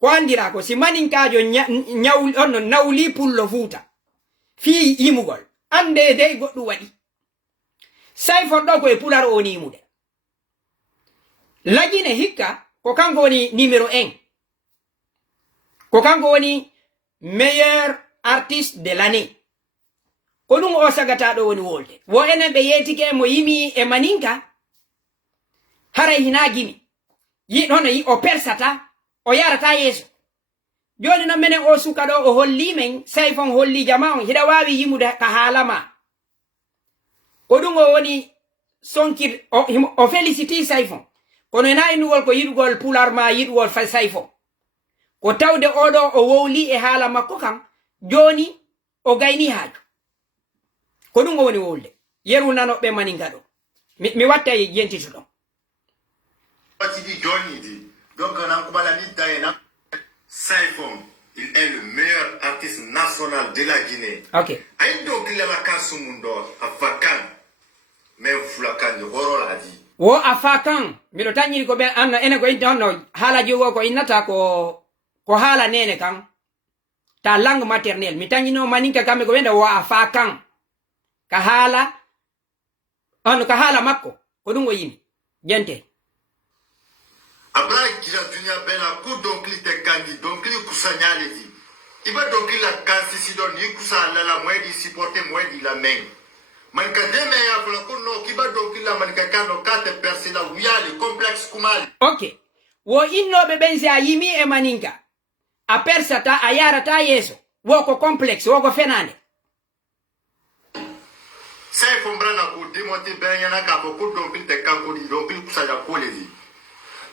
ko andira ko si maninkajo nawli pullo fuuta fi yimugol ande dey goɗɗum waɗi say fonɗo ko e pular o woni yimude lagine hikka ko kanko woni numéro 1 ko kanko woni meilleur artiste de l'année ko ɗum o sagata ɗo woni wolde wo enen ɓe yetike mo yimi e maninka haray hina gimi hono o persata o yarata yeeso joni noon minen o suka ɗo o holli men sayfon holli jama on hiɗa wawi yimude ka haalama ko ɗum o woni sonkir o féliciti sayfon kono ena innugol ko yiɗugol pular ma yiɗugol sayfon ko tawde oɗo o wowli e haala makko kam joni o gayni haaju ko ɗum o woni wowlde yeru nanoɓe maninga ɗo mi watta yentito ɗon donc Saifon, il est le meilleur artiste national de la Guinée. Ok. Aïe donc il a la casse mundo à Fakan. Mais Fulakan de Horo l'a dit. Wo a Fakan, mi do tanyi ko be anna ene ko inte honno hala jogo ko innata ko hala nene kan ta langue maternelle mi tanyi no maninka kambe ko wenda wo a Fakan ka hala makko ko ɗum o yimi jente Abra kila dunia bena ku donkli te kandi donkli kusanyale di. Iba donkli la kansi si don ni kusa la mwedi supporte mwedi la meng. Man ka deme ya fula kuno kiba donkli la man ka kano kate persila wiyali complexe kumali. Ok. Wo innoɓe ɓen si a yimi e maninka a persata a yarata yeeso wo ko complexe wo ko fenande sai fombrana ku démonter ben yana ka ko donkli te kanko di donkli kusanya kole di.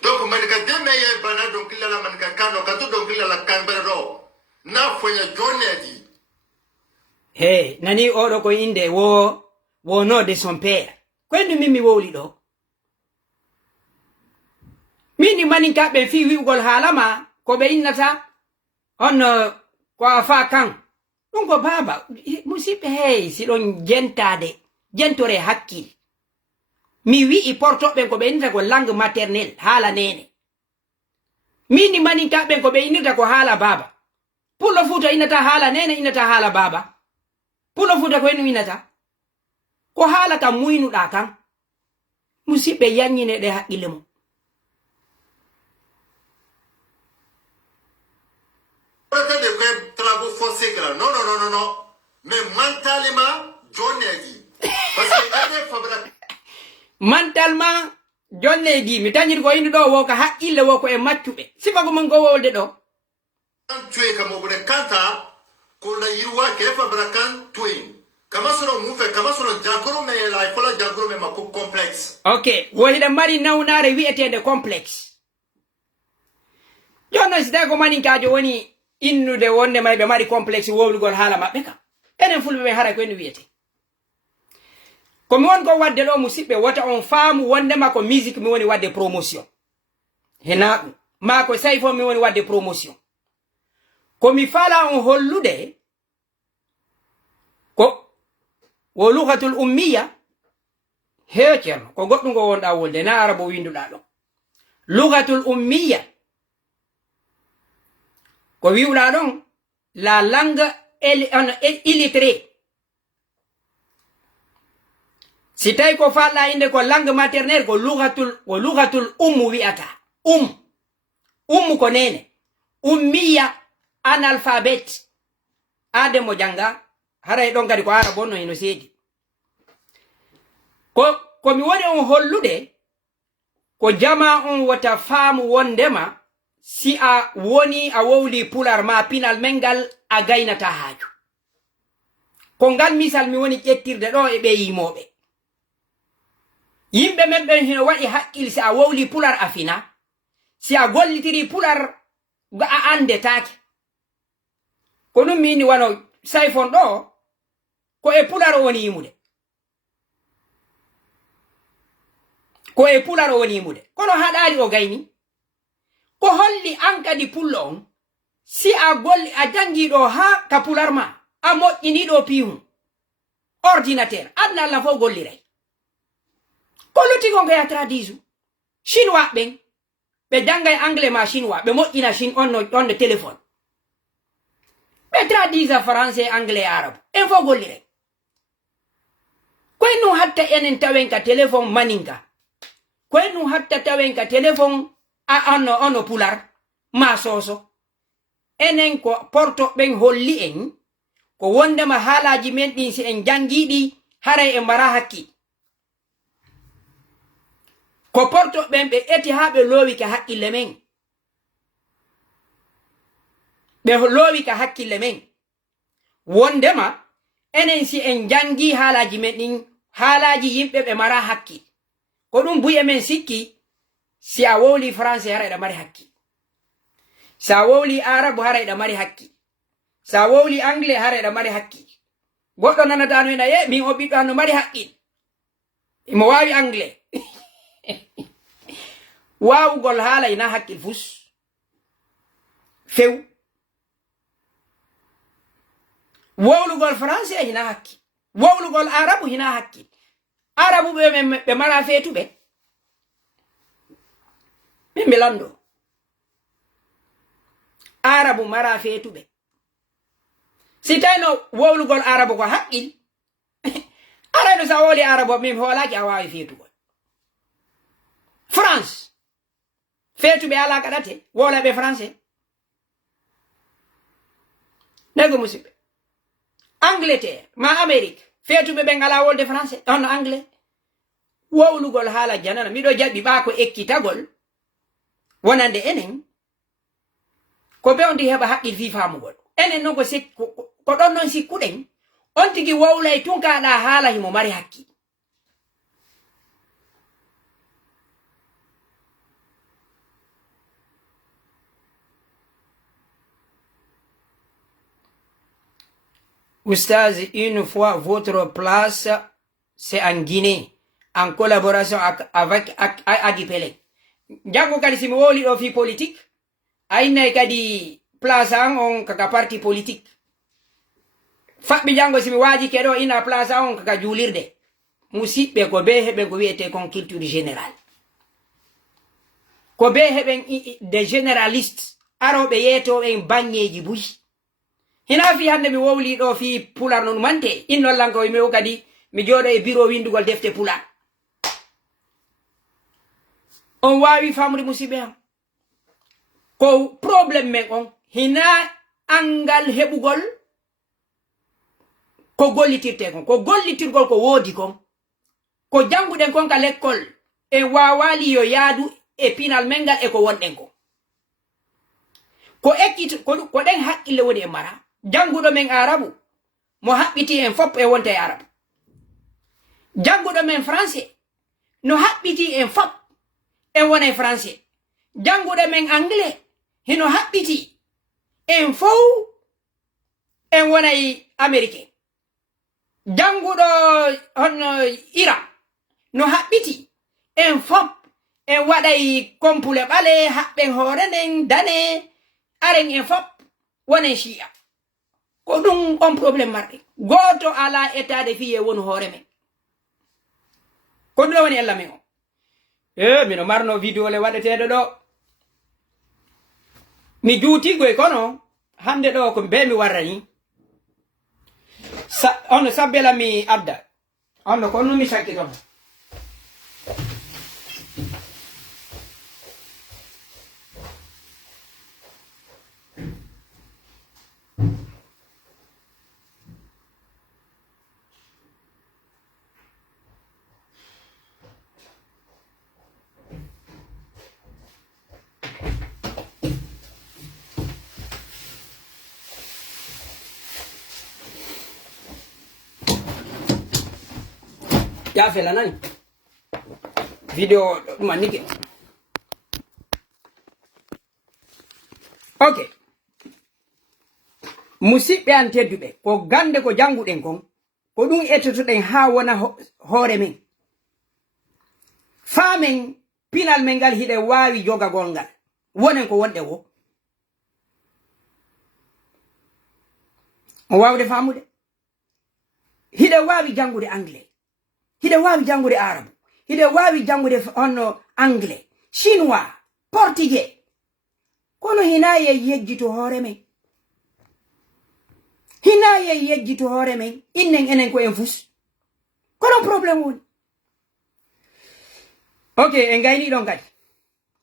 Donc manika deme ye bana donkli la manika kano kato donkli la kambere do na fonya jonne di. Hey, nani oɗo ko inde wo no de son père ko en mimi wowli ɗo mini maninka ɓe fi wi'ugol haalama ko ɓe innata on ko afa kan ɗum ko baba musidɓe hey siɗon jentore hakkil mi wi'i portoɓen ko ɓe innirta ko langue maternelle haala nene min ni maninkaɓen ko ɓe innirta ko haala baba pullo fuuta innata haala nene innata haala baba pullo fuuta ko henu innata ko haala kam muynuɗa kan musidɓe yanñine ɗe haqqille mum des travaux forcés là. Non, non, non, non, non. Mais mentalement, John est dit. Parce que mentalement, John est dit. Mais tanjir ko indi do wo ka haqqille wo ko e maccuɓe. Sifa ko man go wolde do. Tu es comme au kanta ko la yirwa ke fabra kan twin. Kama sono mufe, kama sono jankoro me la ifola jankoro me ma ko complexe. Okay, wo hida mari nawnare wi'etede complexe. Jonna sida ko maninkajo woni innude wonde may be mari complexe wowlugol haala mabbe ka enen fulbe be hara ko en wiyete ko mi won ko wadde do musibbe wota on faamu wonde ma ko musique mi woni wadde promotion hena ma ko sayfo mi woni wadde promotion ko mi fala on hollude ko wo lughatul ummiya heecer ko goddum go wonda wolde na arabo winduda do lughatul ummiya ko wiwɗa ɗon la langue illettrée si tawi ko falɗa inde ko langue maternelle ko lugatul wi'ata ko nene ummiya analphabète ade mo janga haray ɗon kadi ko ara bonno eno seedi ko mi woni on hollude ko jama on wata faamu wondema si a woni a wowli pular ma pinal mengal a gaynata haaju ko ngal misal mi woni ƴettirde ɗo e ɓe yimoɓe yimɓe men ɓen hino waɗi haqqil si a wowli pular a fina si a gollitiri pular a andetake ko ɗum mini wano sayfon ɗo ko e pular o woni yimude kono haɗari o gayni ko holli an kadi pullo on si a golli a jangiɗo ha ka pular ma a moƴƴiniɗo pihum ordinateur adna Allah fof golliray ko lutigo ngo ya tradisu chinois ɓen ɓe jangay anglais ma chinois ɓe moƴƴina chin onno téléphone ɓe tradisa français anglais arabe en fof golliray koye nu hatta enen tawen ka téléphone maninka koye nu hatta tawen ka téléphone ono pular ma soso enen ko porto ben holli en ko wondema haalaji men ɗin si en jangiɗi haray en mbara hakki ko porto ben ɓe eti ha ɓe loowi ka hakkille men wondema enen si en jangi haalaji men ɗin haalaji yimɓe ɓe mara hakki ko ɗum buye men sikki si a wowli français hara eɗa mari hakki si a wowli arabe hara eɗa mari hakki si a wowli anglais hara eɗa mari hakki goɗɗo nanata no ena ye min o ɓiɗɗo no mari haqqil imo wawi anglais wawugol haala ina hakkil fus few wowlugol français hina hakki wowlugol arabe hina hakki arabe ɓe mara feetuɓe min mi lando arabu mara feetuɓe si tawno wowlugol arabu ko haqqil arayno sa wowli arabu min hoolaki a wawi feetugol france feetuɓe ala kaɗate wowlaɓe français nego musidɓe angleterre ma amérique feetuɓe ɓen ala wolde français on anglais wowlugol haala janana miɗo jaɓi ɓa ko ekkitagol wonande enen ko bewndi heɓa haqqil fi famugol enen noon ko ɗon noon sikkuɗen on tigi wowlay tunkaɗa haala himo mari hakki Oustaz, une fois votre place, c'est en Guinée, en collaboration avec Adi Pelé. Jango kadi simi woli ɗo fi politique, aynay kadi place on kaka parti politique fabbi jango simi waji kedo ina place on kaka julirde musibbe ko be heben ko wiete kon culture générale ko be heben des généralistes arobe yeto en bagneji buyi hina fi hande mi wowli do fi pular non mante inno lanko mi o kadi mi jodo e bureau windugol defte pular on wawi famri musibe ko problème men on hina angal hebugol ko gollitirte kon ko gollitirgol ko wodi kon ko janguden kon ka l'école e wawali yo yaadu e pinal mengal e ko wonden ko ekkit ko den hakkille woni e mara jangudo men arabu mo habbiti en fop e wonte arabu jangudo men français no habbiti en fop e wona français jangudo men anglais hino habbiti en fou en wona américain jangudo on Iran no habbiti en fop en waday kompule bale habben hore nen dane aren en fop wona shia ko dum on problème marde goto ala état de fiye won hore men ko dum woni Allah men mino marno video le wadete do mi juuti goy kono hande do ko be mi warrani on sabbela mi adda on ko no mi sakki do ya fela nani video manike okay musibbe an teddube ko gande ko janguden kon ko dum ettotoden ha wona hore men famen pinal men gal hide wawi joga gongal wonen ko wonde wo o wawde famude hide wawi jangude anglais hide wawi jangude arabu hide wawi jangude onno anglais chinois portugais kono hinaye yejjito hore men hinaye yejjito hore men innen enen ko en fus kono problème woni okay en gayni don kadi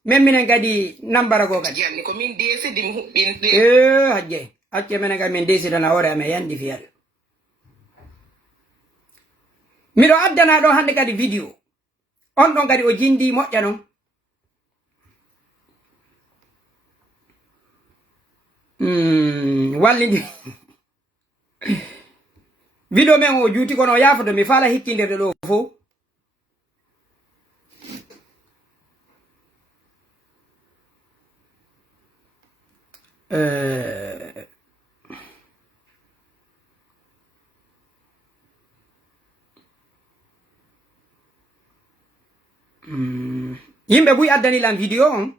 memminen kadi nambara go kadi janni ko min desidi mi hubbinde hajje acce menen kadi min desidana hore amen yandi fiyal mido addana do hande kadi video on don kadi o jindi mojja non wallindi video men o juuti kono yafoto mi fala hikkinderde do fo yimbe buy addani lan video on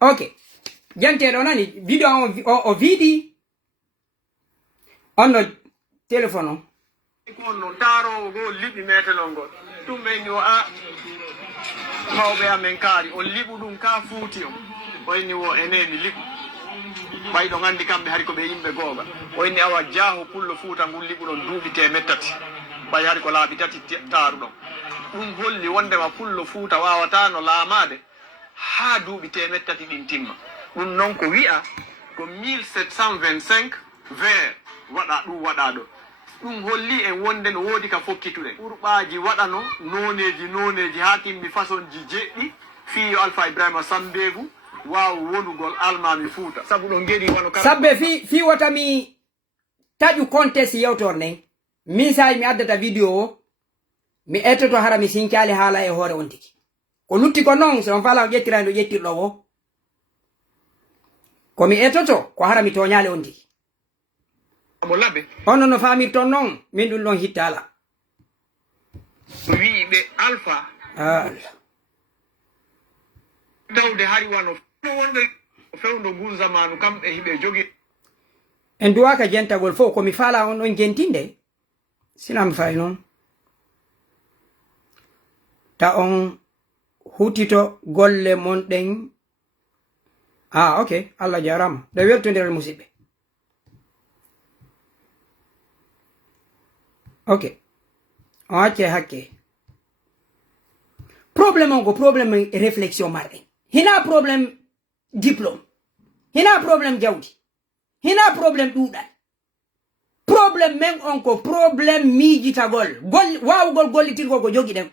okay jante do nani video on o vidi onno telephone on kono taro go libi metelon go dum men yo a mawbe amen kaari o libu dum ka fuuti o ni wo eneni libu bay do ngandi kambe hari ko be yimbe goga o ni awa jaahu pullo fuuta ngul libu don duubi temettati bay hari ko laabi tati taru do dum holli wonde ma pullo fuuta wawata no laamade ha duubi temettati din timma dum non ko wi'a ko 1725 vers wada dum wada do dum holli en wonde no wodi ka fokkitude urbaaji wadano noneji hatimmi façon ji jeddi fi Alpha Ibrahima Sambegu waaw wonugol almami fuuta sabu do ngedi wono sabbe fi wata mi taju contest yewtorne min say mi addata video mi ettoto harami sinkali hala e hore on tiki ko lutti ko non so on fala jettirando jettirdo wo ko mi ettoto ko harami toñale on tiki mo labbe on no famir ton non min dun non hittala wiibe Alpha tawde hari wano wonde fewndo gun zamanu kamɓe hiɓe jogi en duwaka jentagol fof komi fala on ɗon jentinde sinami fay noon ta on hutito golle mon ɗen ok Allah jarama de weltodiral musidɓe ok on acce hakke probléme on ko probléme réflexion marɗen hina probléme diplôme hina probléme jawdi hina probléme ɗuɗal probléme men on ko probléme miijitagol wawugol gollitirgol ko jogi ɗen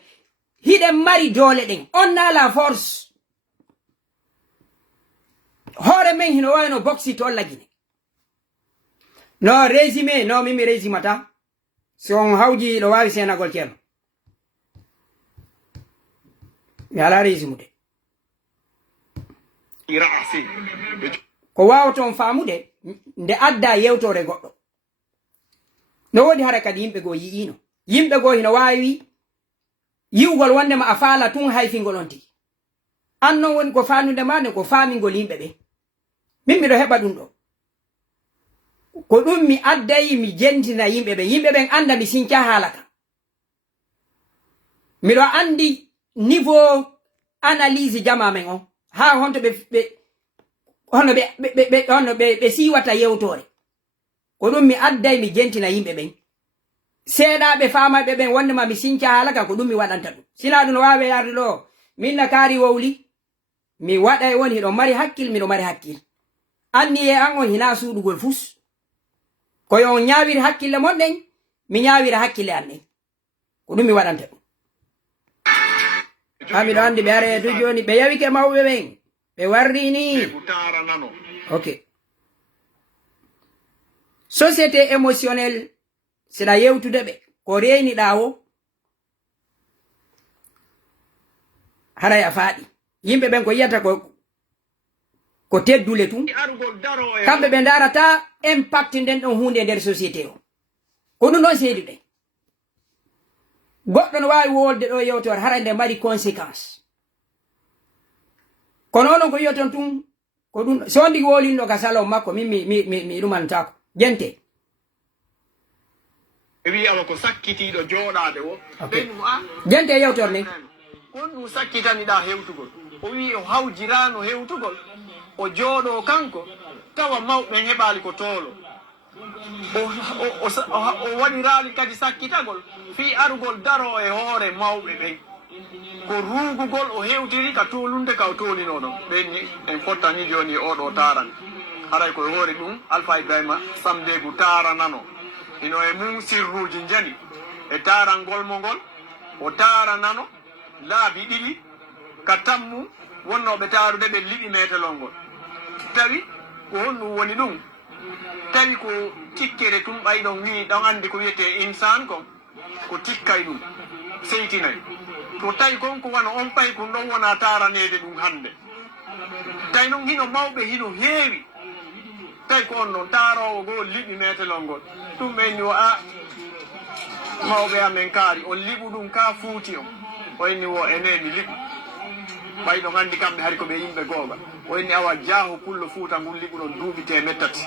hiɗen mari doole ɗen on na la force hoore men hino wayno boxi to lagine no résumé no mimi résumata si on hawji ɗo wawi senagol ceerno mi ala résumude ko wawaton famude nde adda yewtore goɗɗo no wodi hara kadi yimɓe goo yi'ino yimɓe goo hino wawi yiwgol wondema a faala tun hayfingol on tigi an non woni ko fanude ma nde ko faamingol yimɓe ɓe min miɗo heɓa ɗum ɗo ko ɗum mi addayi mi jentina yimɓe ɓen anda mi sinca haala ka miɗo andi niveau analyse jama men on ha honto ɓe siwata yewtore ko ɗum mi adday mi jentina yimɓe ɓen seeɗaɓe famaɓe ɓen wondema mi sinca haala ka ko ɗum mi waɗanta ɗum sina ɗum no wawi yarde ɗo minna kaari wowli mi waɗay woni hiɗo mari hakkil miɗo mari hakkil anni e an on hina suuɗugol fus koyo on ñawiri hakkille mon ɗen mi ñawira hakkille an ɗen ko ɗum mi waɗanta ɗum ha miɗo andi ɓe are du joni ɓe yawike mawɓe ɓen ɓe warrini ok société émotionnel seɗa yewtude ɓe ko reyniɗa o haray a faaɗi yimɓe ɓen ko yiyata ko teddule tun kamɓe ɓe darata impact nden ɗon hunde nder société o ko ɗum ɗon seedi ɗen goɗɗo no wawi wolde ɗo yewtore hara nde mari conséquence kono onon ko yiyoton tun ko ɗum so ndi wolinɗo ka salon makko min mi ɗumantako jente wi awa ko sakkitiɗo jooɗade o jente yewtore nden kon ɗum sakkitaniɗa hewtugol o wi o hawjirano hewtugol o jooɗo kanko tawa mawɓen heɓali ko toolo o waɗirali kadi sakkitagol fi arugol daro e hoore mawɓe ɓen ko ruugugol o hewtiri ka tolunde ka o tolino ɗon ɓenni en fottani joni oɗo taran haray koye hoore ɗum Alpha Ibrahima samdegu taranano ino e mum sirruji jani e tarangol mo ngol o taranano laabi ɗiɗi ka tammu wonnoɓe tarude ɓe liɗi metelol ngol tawi ko honɗum woni ɗum tawi ko tikkere tum ɓayɗon wi ɗon andi ko wiyete insan kon ko tikkay ɗum seytinay to tawi konko wona on pay kon ɗon wona taranede ɗum hande tawi noon hino mawɓe hino heewi tawi ko on ɗon tarowo goo liɓi metelol ngol ɗum ɓenni o mawɓe amen kaari o liɓu ɗum ka fuuti on o inni wo eneni liɓu ɓayɗon andi kamɓe hari ko ɓe yimɓe gooɓa o inni awa jaaho pullo fuuta ngun liɓu ɗon duuɓi temettati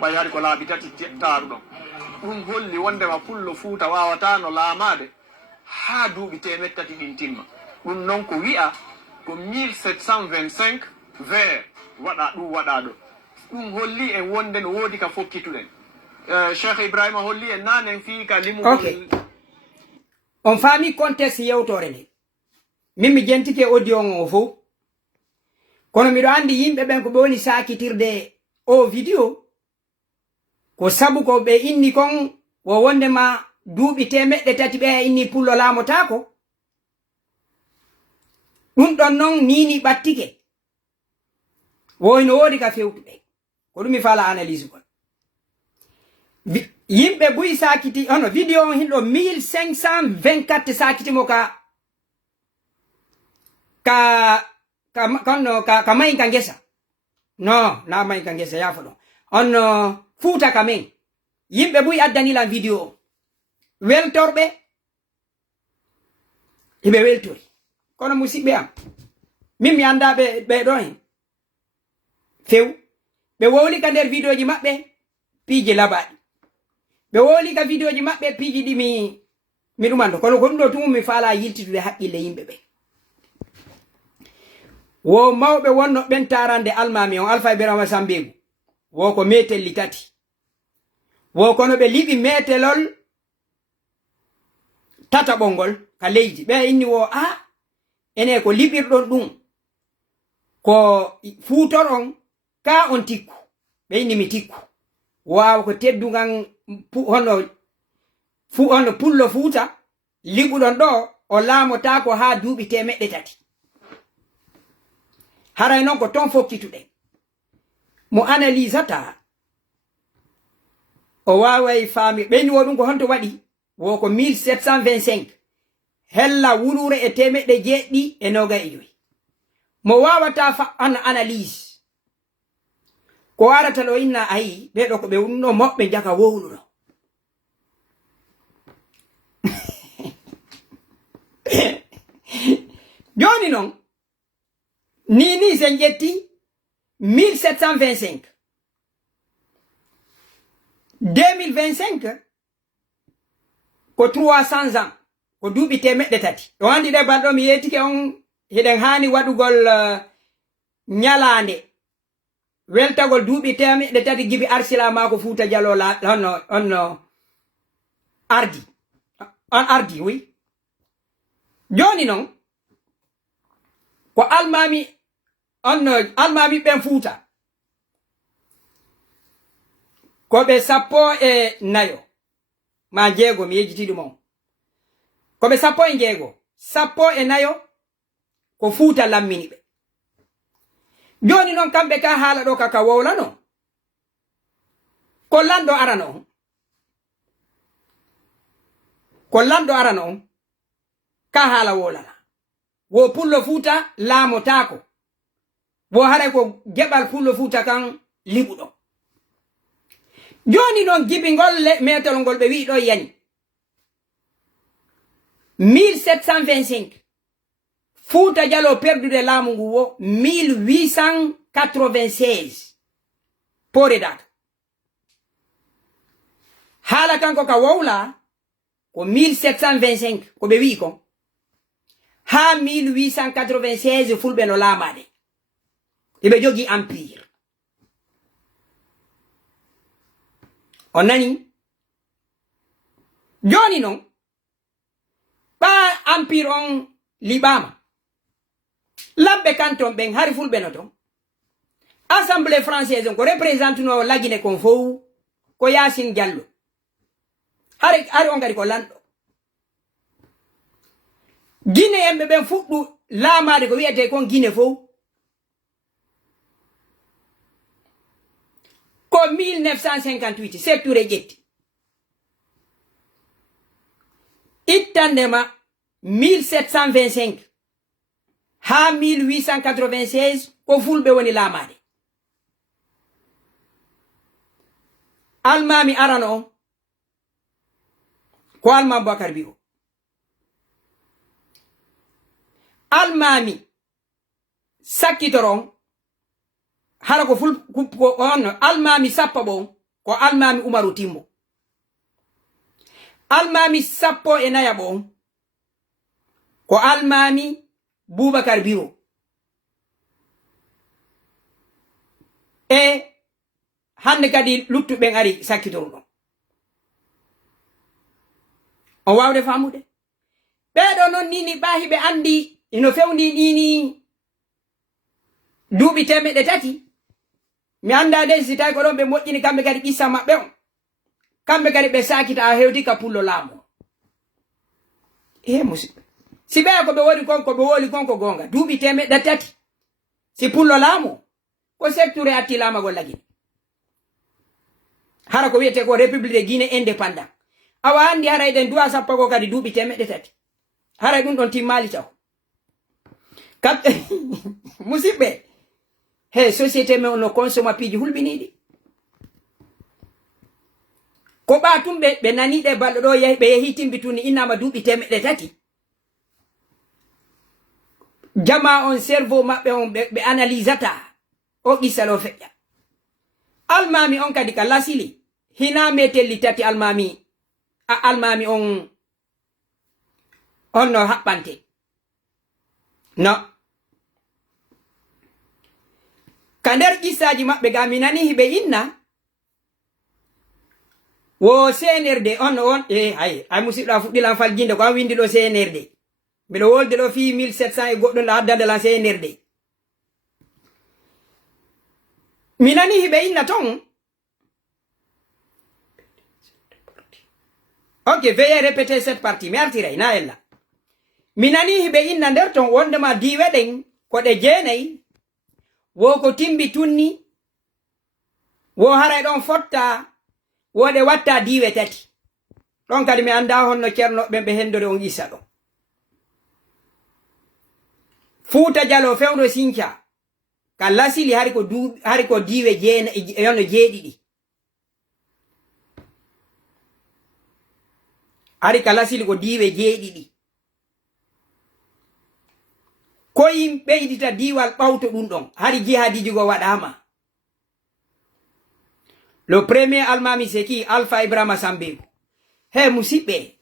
ɓay hari ko laabi tati taaruɗon ɗum holli wondema pullo fuuta wawata no laamade ha duuɓi temettati ɗin timma ɗum noon ko wi'a ko 1725 vers waɗa ɗum waɗa ɗo ɗum holli en wonde no woodi ka fokkituɗen Cheikh Ibrahima holli en nanen fii ka limugol on faami contexte yewtore nde min mi jentike audio on o fof kono miɗo andi yimɓe ɓen ko ɓe woni sakitirde o vidéo ko sabu ko ɓe inni kon wo wondema duuɓi temeɗɗe tati ɓe inni pullo laamotako ɗum ɗon noon nini ɓattike woyno woodi ka fewtuɓe ko ɗum mi fala analyse kon yimɓe buyi sakiti ono vidéo on hinɗo 1524 sakitimo ka mayi ka ngesa no na mayi ka ngesa yafo ɗon on fuuta ka men yimɓe buyi addanilan vidéo o weltorɓe hiɓe weltori kono musidɓe am min mi anda be do hen few be woli ka der video ji mabbe piiji labadi be woli ka video ji mabbe piiji di mi dumando kono ko do tum mi faala yiltitude haqqille yimbe be wo mawbe wonno ben tarande almami on Alpha Ibrahima Sambegu wo ko metelli tati wo kono be libi metelol tata bongol ka leydi be inni wo ene ko libirdon dum ko futoron ka on tikku be inni mi tikku waaw ko teddungan hono pullo fuuta libudon do o laamota ko ha duubi temedde tati haray non ko ton fokkitude mo analysata o waaway faami ɓeyni wo ɗum ko honto waɗi wo ko 1725 hella wulure e temedde jeeɗɗi e noga e joyi mo wawata fa analyse ko warata ɗo inna ayi ɓeɗo ko ɓe wonno moɓɓe jaka wowluno joni non ni sen ƴetti 1725 2025 ko 300 ans ko duuɓi temedde tati o andi de balɗo mi yettike on heɗen hani waɗugol nyalande weltagol duuɓi temedde tati gibi arsila mako Fuuta Jallo on ardi oui joni non ko almami ben Fuuta ko be sappo e nayo ma jeego mi yejiti dum on ko be sappo e jeego sappo e nayo ko Fuuta lammini be joni non kambe ka haala do kaka wowlano ko lando arano ka haala wolana wo pullo Fuuta laamotako wo hare ko gebal pullo Fuuta kan libudo joni non gibingol metel ngol be wi do yani 1725 Fuuta Jallo perdude laamu ngu wo 1896 pore data hala kanko ka wowla ko 1725 ko be wi ko ha 1896 fulbe no laamade ibe jogi empire on nani joni non ba empire on libama labbe canton ben hari fulbe no ton assemblée française ko représente no lagine kon fo ko Yasin Diallo hari on gari ko lando Guinée embe ben fuddu laamade ko wiete kon Guinée fo ko 1958 secture jetti ittandema 1725 ha 1896 ko fulbe woni laamade almami arano ko almam Bakar Biro almami sakkitoron hala ko ful ko on almami sappo bon ko almami Umaru Timbo almami sappo e naya bon ko almami Boubacar Biro e hande kadi luttuɓe ari sakkitoruɗon o wawde famude ɓeɗo non nini ɓahiɓe andi ino fewndi ɗini duuɓi temedde tati mi anda de si tawi ko ɗon ɓe moƴƴini kamɓe kadi qissa maɓɓe on kamɓe kadi ɓe sakita a hewti ka pullo laamu musidɓe si ɓeya ko ɓe woni konko ɓe woli konko gonga duuɓi temedde tati si pullo laamu ko secture atti laamagol lagini hara ko wiyete ko république de Guinée indépendant awa andi hara eɗen duwa sappo ko kadi duuɓi temedde tati hara ɗum ɗon timmali taw kamɓe musidɓe he société men no consomma piiji hulɓiniɗi ko ɓatumɓe ɓe naniɗe balɗo ɗo ɓe yehi timbituni innama duuɓi temedde tati jama on cerveau mabbe on be analysata o gisalo feƴƴa almami on kadi ka lasili hina metelli tati almami almami on no haɓɓante no ka nder gissaji mabbe ga minani hibe inna wo CNRD on hay musidɗo fuɗɗilan faljinde ko an windi ɗo CNRD mbiɗo wolde ɗo fi 1700 e goɗɗum ɗo haddande lan CNRD mi nani hiɓe inna ton ok veuillez répéter cette partie mi artiray na ella mi nani hiɓe inna nder ton wondema diwe ɗen ko ɗe jeenayi wo ko timbi tunni wo haray ɗon fotta wode watta diwe tati ɗon kadi mi anda honno ceernoɓe ɓe hendore on issa ɗon Fuuta Jallo fewdo Sinca ka lasili hari ko diwe yono jeeɗiɗi hari ka lasili ko diwe jeeɗiɗi ko yimɓe ɓeydita diwal ɓawto ɗum ɗon hari jihadiji go waɗama le premier almami c'est qui Alpha Ibrahima Sambego he musidɓe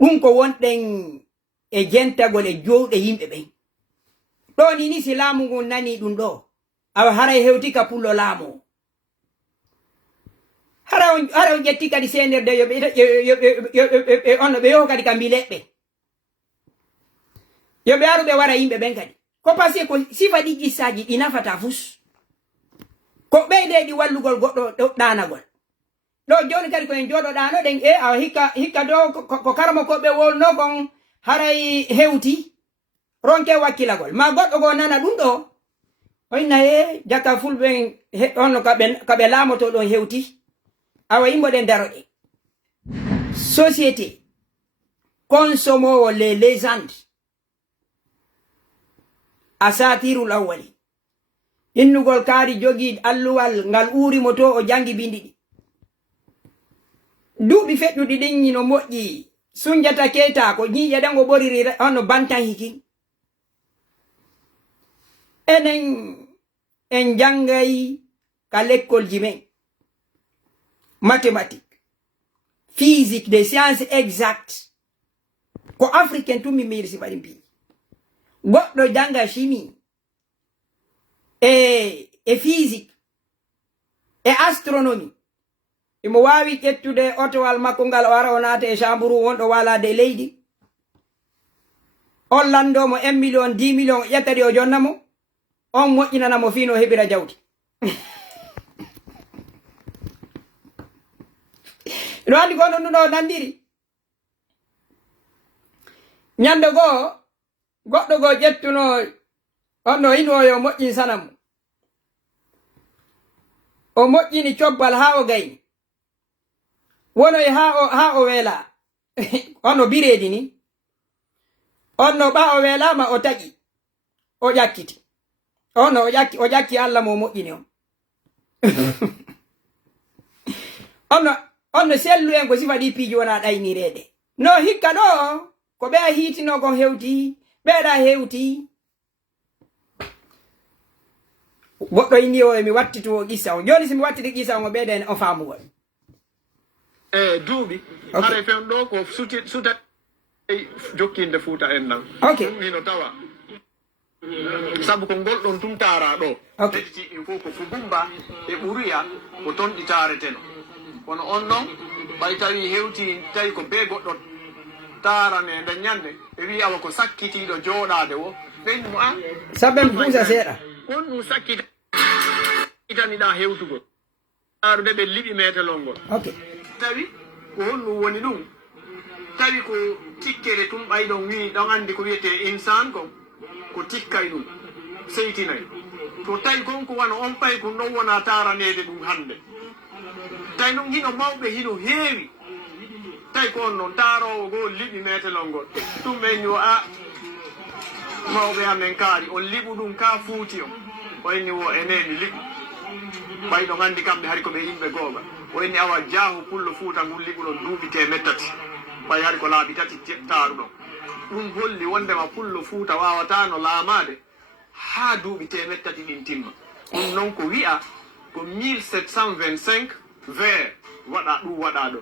ɗum ko wonɗen e jentagol e jowɗe yimɓe ɓen ɗo ni si laamu ngun nani ɗum ɗo awa haray hewti ka pullo laamu hara on ƴetti kadi CNRD on ɓe yoho kadi ka mbileɓɓe yoɓe aru ɓe wara yimɓe ɓen kadi ko passé ko sifa ɗi gissaji ɗi nafata fus ko ɓeydeɗi wallugol goɗɗo ɗanagol ɗo joni kadi koyen jooɗo ɗano ɗen awa hikka do ko karmo koɓe wolno kon haray hewti ronke wakkilagol ma goɗɗo go nana ɗum ɗo oyna jakka fulɓe on kaɓe laamoto ɗon hewti awa yimɓoɗen daroɗe société consomowo les légendes asatirul awwali innugol kaari jogi alluwal ngal uurimo to o jangi bindi ɗi duuɓi feƴƴuɗi ɗin no moƴƴi Sunjata Keita ko ñiƴe ɗen o ɓoriri ono bantan hiki enen en jangay ka lekkolji men mathématique physique des sciences exactes ko africain tumi mirsi baɗi mbi goɗɗo janga chimie e physique e astronomie imo wawi ƴettude otowal makko ngal wara o naata e chambre wonɗo walade e leydi on landomo 1 million 10 million ƴettadi o jonnamo on moƴƴinanamo fino heɓira jawdi ɗo andi ko non ɗo nandiri ñande goo goɗɗo goo ƴettuno on no ino yo moƴƴin sanam o moƴƴini cobbal ha o gayni wonoy ha o weela ono bireedi ni onno ɓa o weelama o taƴi o ƴakkiti ono o ƴakki Allah mo moƴƴini on onno sellu en ko sifa ɗi piiji wona ɗaynireede no hikka ɗo ko ɓe a hiitino kon hewti ɓeeɗa hewti goɗɗo inni o emi wattito qissa o joni somi wattiti qissa on o ɓeeɗen o faamugol duuɓi hare fen ɗo ko suta jokkinde Fuuta en nan hino tawa sabu ko ngolɗon tum taara ɗo hediti il faut ko Fubumba e Ɓuruya ko ton ɗi taareteno kono on noon ɓay tawi hewti tawi ko be goɗɗo taarane nde ñande ɓe wi awa ko sakkitiɗo jooɗade o ɓen mo a saben puusa seeɗa on ɗum sakkitaniɗa hewtugol taarude ɓe liɓi metelol ngol tawi ko honɗum woni ɗum tawi ko tikkere tum ɓayɗon wi ɗon andi ko wiyete insan ko tikkay ɗum seytinayi to tawi konko wano on pay ko ɗon wona taranede ɗum hande tawi ɗum hino mawɓe hino heewi tawi ko on noon tarowo goo liɓi metelol ngol ɗum ɓen yo a mawɓe amen kaari on liɓu ɗum ka Fuuti o wayni wo eneni liɓu ɓayɗon andi kamɓe hari koɓe yimɓe gooɓa wayni awa jaahu pullo Fuuta ngun liɓuɗon duuɓi 300 ɓay hari ko laaɓi tati taaruɗon ɗum holli wondema pullo fuuta wawatano laamade ha duuɓi temettati ɗin timma ɗum noon ko wi'a ko 1725 vers waɗa ɗum waɗa ɗo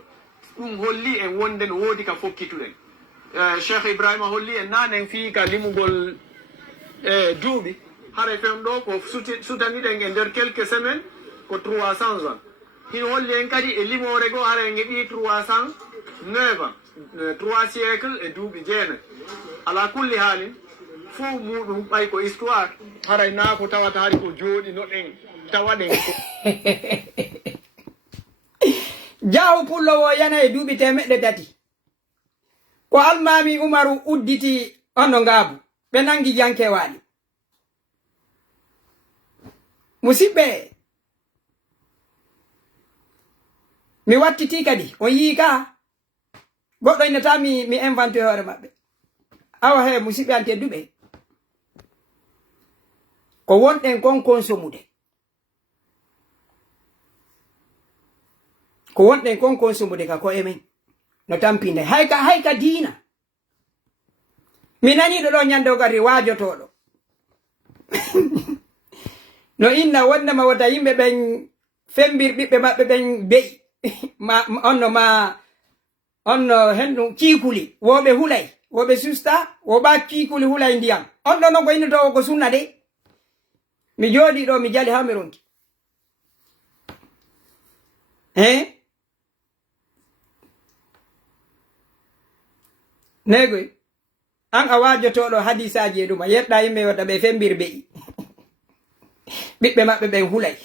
ɗum holli en wonde no woodi ka fokkituɗen cheikh ibrahima holli en nanen fii ka limugol duuɓi hara fen ɗo ko sutaniɗen e nder quelques semaines ko 300 ans hin holli en kadi e limore goo hara en heɓi 309 ans 3 siècle e duuɓi jeenayi ala kulli haalin fof muɗum ɓay ko histoire haray naa ko tawata hari ko jooɗi no ɗen tawaɗen jaahu pullowo yana e duuɓi temeɗɗe tati ko almami umaru udditi onno ngaabu ɓe nangi jankewaɗi musidɓe mi wattiti kadi on yii ka goɗɗo innata mi inventé hoore maɓɓe awa he musidɓe an tedduɓe ko wonɗen kon consomude ko wonɗen kon consomude ka koye men no tampinde hayka diina mi naniɗo ɗo ñande gari waajotoɗo no inna wondema wota yimɓe ɓen fembir ɓiɓɓe maɓɓe ɓen beyi onno hendu kiikuli woɓe hulay woɓe susta woɓa kiikuli hulay ndiyam on ɗo noon ko innotowo ko sunna de mi jooɗi ɗo mi jali ha mi ronki negoy an a waajotoɗo hadisaji e ɗuma yeɗɗa yimɓe wota ɓe fembir beyi ɓiɓɓe maɓɓe ɓen hulay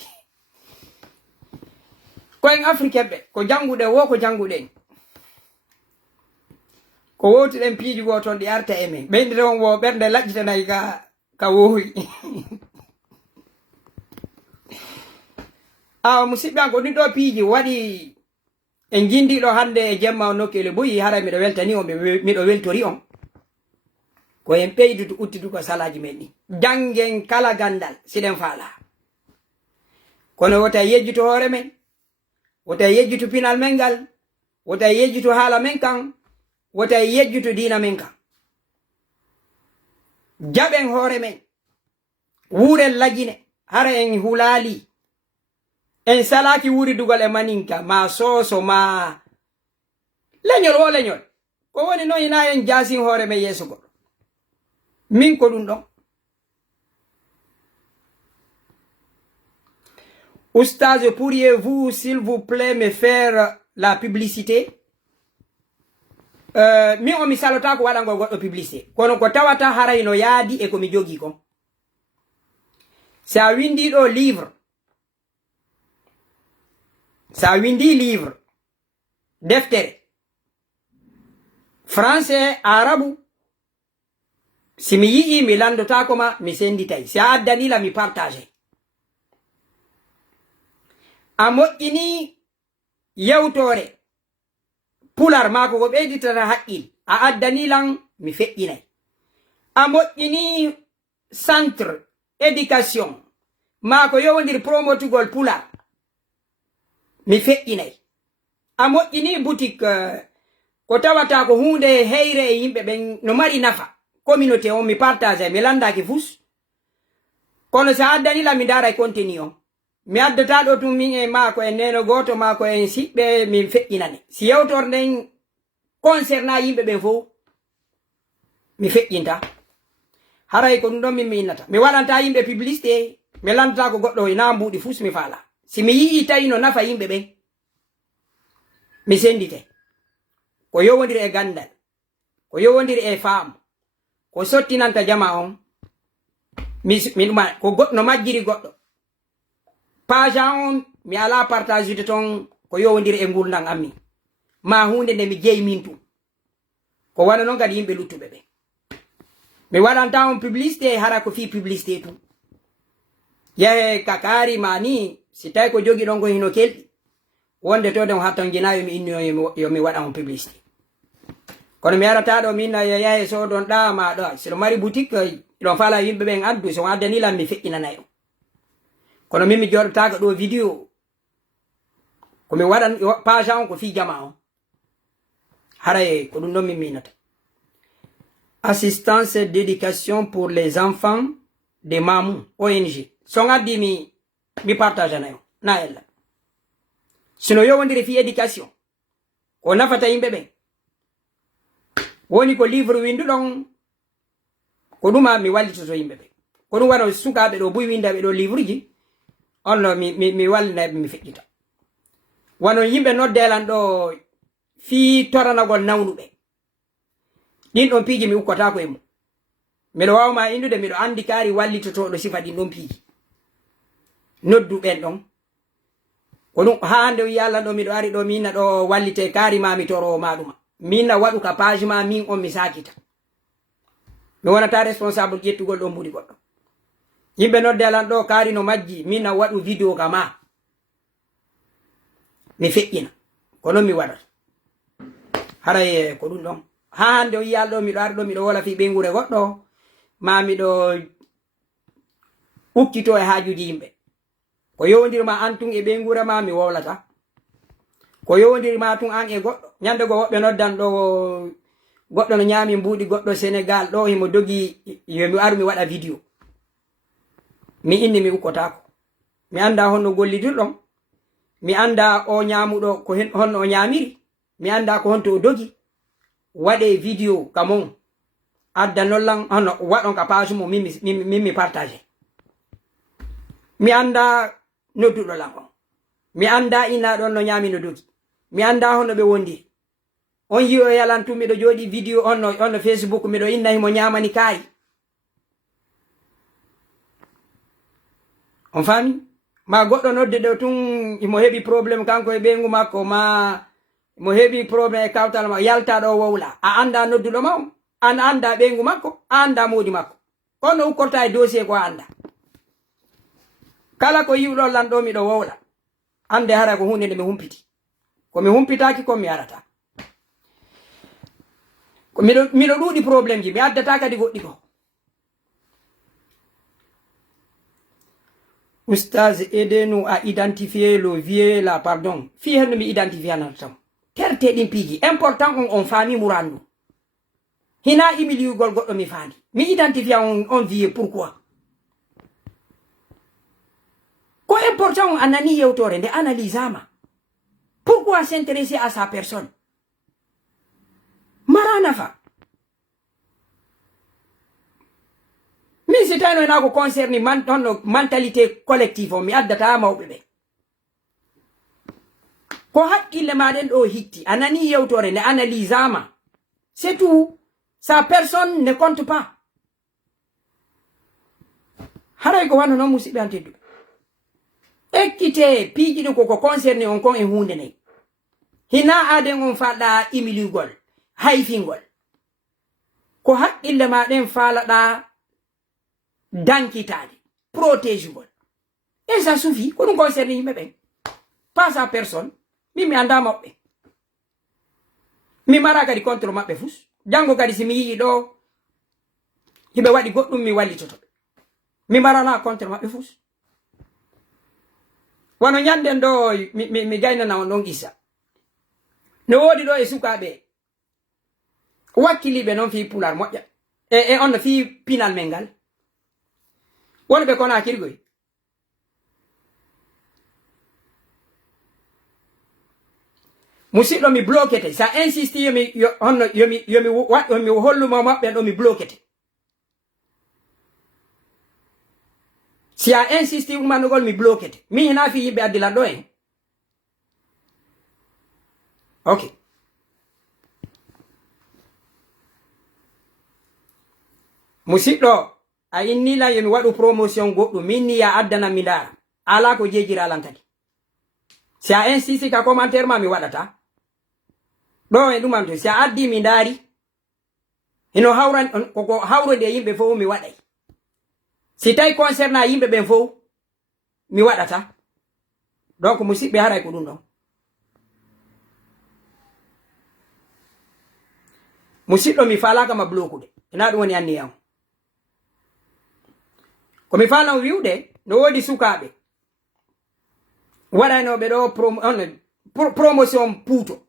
koyen africain ɓe ko janguɗe wo ko janguɗen ko wowtiɗen piiji goo toon ɗi arta e men ɓeyndire on wo ɓernde laƴƴitanayi ka wohoy awa musidɓe an ko ɗin ɗo piiji waɗi en jindiɗo hande e jemma on nokkele boyi hara miɗo weltani on miɗo weltori on ko en ɓeydutu uttiduko salaji men ɗi jangen kala gandal siɗen faala kono wota yejjuto hoore men wota yejjuto pinal men ngal wota yejjuto haala men kan wota yejjuto diina men kan jaɓen hoore men wuuren lajine hara en hulali en salaki wuridugol e maninka ma soso ma leñol wo leñol ko woni noon ina en jasin hoore men yeeso goɗɗo min ko ɗum ɗon Oustaz, pourriez-vous s'il vous plaît me faire la publicité? Mi o mi salota ko waɗango goɗɗo publicité kono ko tawata haray no yaadi e ko mi jogi kon sa windi ɗo livre sa windi livre deftere français arabu si mi yii mi landotako ma mi senditay si a addanila mi partage a moƴƴini yewtore pular mako ko ɓeyditata haqqil a addanilan mi feƴƴinay a moƴƴini centre éducation mako yowodir promotugol pular mi feƴƴinay a moƴƴini boutique ko tawata ko hunde heyre e yimɓe ɓen no mari nafa communauté on mi partage mi landaki fus kono sa addanila mi daray contenu on mi addata ɗo tum min e maako en neno goto maako en siɓɓe min feƴƴinane si yewtor nden concerna yimɓe ɓen fof mi feƴƴinta haray ko ɗum ɗon min mi innata mi waɗanta yimɓe publicité mi landata ko goɗɗo ina mbuɗi fus mi faala si mi yii tawi no nafa yimɓe ɓen mi sendite ko yowodiri e gandal ko yowodiri e faam ko sottinanta jama on mi ɗuma ko goɗɗo no majjiri goɗɗo page on mi ala partage ton ko yowodiri e gurdam ammi ma hunde nde mi jeeyi min tum ko wana noon kadi yimɓe luttuɓe ɓe mi waɗanta on publicité hara ko fi publicité tum yahe kakari ma ni si tawi ko jogi ɗon ko hino kelɗi wonde to den hatton jina yomi inni yomi waɗa on publicité kono mi arata ɗo min yahe sodon ɗa ma ɗo siɗo mari boutique ɗon fala yimɓe ɓen addu so addanilan mi feƴƴinanayi on kono min mi joɗotaka ɗo vidéo komi waɗan page on ko fi jama on haray ko ɗum ɗon min minata assistance et d'éducation pour les enfants de Mamou, ONG. Songa di mi partage na yo, na ella. Sino yo wondiri fi éducation. O nafata yimbe be. Woni ko livre windu don ko duma mi wallito to yimbe be. Ko dum waro sukabe do buy winda be do livre ji. Onno mi wallina mi fekkita. Wano yimbe noddelan do fi toranagol nawnube. Din don piji mi ukkota ko emo. Mido wawma indude mido andi kari wallitoto do sifa din don piji. Noddu ben don. Kono hande yalla do mido ari do minna do wallite kari ma mi toro maduma. Minna wadu ka page ma min on mi sakita. Mi wonata responsable jettugol do mbudi goddo. Yimbe noddelan do kari no majji minna wadu video kama. Mi fekkina. Kono mi wadata. Haraye ko dum don. Hande yalla do mido ari do mido wala fi bengure goddo. Ma mi do ukkito e haajuji yimbe. Ko yowdirma antun e be ngura ma mi wowlata. Ko yowdirma tun an e goddo. Nyande go wobbe noddan do goddo no nyami mbudi goddo Senegal do himo dogi yomi aru mi wada video. Mi inni mi ukkotako. Mi anda honno gollidirdon. Mi anda o nyamudo ko honno o nyamiri. Mi anda ko honto o dogi. Wade video kamon. Adda nollan honno wadon ka page mo mi partager. Mi anda noddudo lango. Mi anda ina don no nyami no dogi. Mi anda hono be wondi. On yi'o yalantu mi do jodi video on Facebook mi do inna himo nyamani kai. On fami? Ma goddo nodde do tun imo hebi problem kanko e bengu makko ma mo hebi problem e kawtal ma yalta do wowla. A anda noddudo ma an anda bengu makko, anda modi makko. Kono ukorta e dossier ko anda. Kala ko yiwdo lando mi do wowla. Ande hara ko hunde mi humpiti. Ko mi humpitaki ko mi arata. Ko mi do dudi problem ji mi addata kadi goddi ko. Oustaz, aidez-nous à identifier le vieux là, pardon. Fi hen mi identifier nan tam. Terte din piji important on fami murandu. Hina imili gol goddo mi fandi. Mi identifier on vieux pourquoi? Ko important anani yewtore nde analysama. Pourquoi s'intéresser à sa personne? Maranafa. Mais c'est un qui concerne la mentalité collective. Mi addata mawbe be. Ko hakkille maden do hitti anani yewtore ne analysama. C'est tout. Sa personne ne compte pas. Haray ko wano no musibe antedu. Ekkite piji do ko concerne on kon e hunde ne. Hina aden on fada imiligol, hayfingol. Ko hakkille maden falada dankitade, protégegol. Et ça suffit, ko dum concerne yimbe ben. Pas sa personne, mi anda mabbe. Mi mara kadi contrôle mabbe fus. Jango kadi simi yi do hibe wadi goddum mi wallitoto. Mi mara na contrôle mabbe fus. Wano nyanden do mi gayna na on gisa. No wodi do e sukabe. Wakilibe non fi pular moja. E on fi pinal mengal. Wona be kona kirgoy. Musidlo mi bloquete. Sa insisti yomi hollu mabbe do mi bloquete. Si a insisti manugol mi bloquete. Mi hina fi yibe adila do en. Okay. Musidlo a inni la yomi wadu promotion goddo minni ya addana mi dara. Ala ko jejira lantaki. Si a insisti ka commentaire ma mi wadata. Do e dumanto si a addi mi dari. Hino hawran ko hawrode yimbe fo mi wadai. Si tay concerne yimbe ben fo mi wadata. Donc musibe haray ko dum don. Musidlo mi fala kama blokude. Ina dum woni anni yaw. Ko mi fala wiude no wodi sukabe. Wada no be do promotion puto.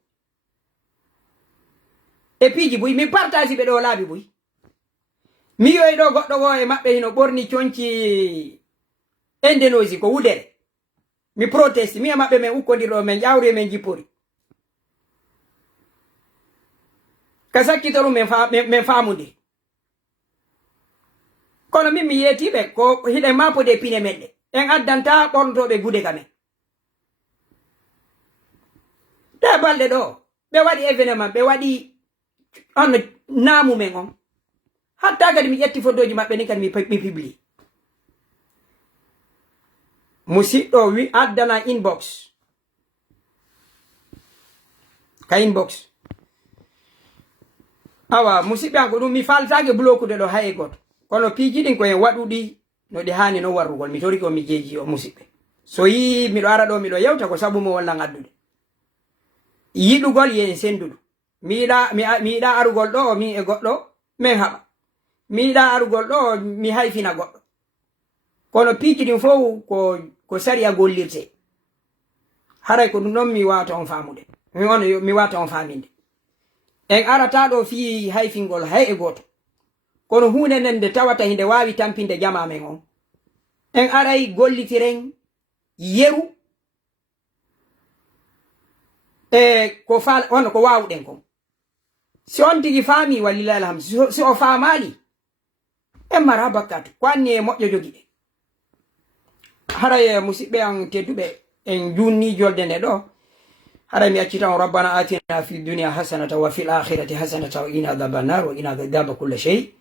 E piji buy mi partage be do labi buy. mi yoy do goddo go e mabbe hino borni cionci Indonesia ko wudere mi protest mi e mabbe men ukkodiro men jawri men jipori kasakitoro men famude kono min mi yetiɓe ko hiɗe mapode pine meɗɗe en addanta ɓornotoɓe gude kamen te balɗe ɗo ɓe waɗi événement ɓe waɗi on naamu men on hatta kadi mi ƴetti photoji maɓɓe ni kadi mi publie musidɗo wi addana inbox ka inbox awa musidɓe an ko ɗum mi faltake blokude ɗo hay goto kono piiji ɗin koyen waɗuɗi no ɗi hani no warrugol mi tori ko mi jeeji o musidɓe so yi miɗo ara ɗo miɗo yewta ko sabu mo walla ngaddude yiɗugol yen senduɗo mi yiɗa arugol ɗo min e goɗɗo min haɓa mi yiɗa arugol ɗo mi hayfina goɗɗo kono piiji ɗin fof ko sariya gollirte haray ko ɗum ɗon mi wawata on famude mi wawata on faminde en arata ɗo fi hayfingol hay e goto kono hunde nden nde tawata hinde wawi tampinde jama men on en aray gollitiren yeru e ko on ko wawɗen kon si on tigi faami walillahi alhamdu si o faamali en mara bakkatu ko anni e moƴƴo jogiɗe haray musidɓe an tedduɓe en junni jolde nde ɗo haray mi accita on rabbana atina fi dunia hasanata wa fil akhirati hasanata wa ina adaba nar wa ina adaba kulla shay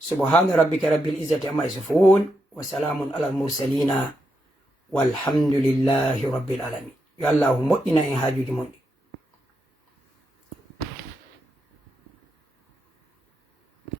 subhana rabbika rabbil izzati amma yasifun wa salamun ala al mursalina walhamdulillahi rabbil alamin yo allah moƴƴina en hajuji moƴƴi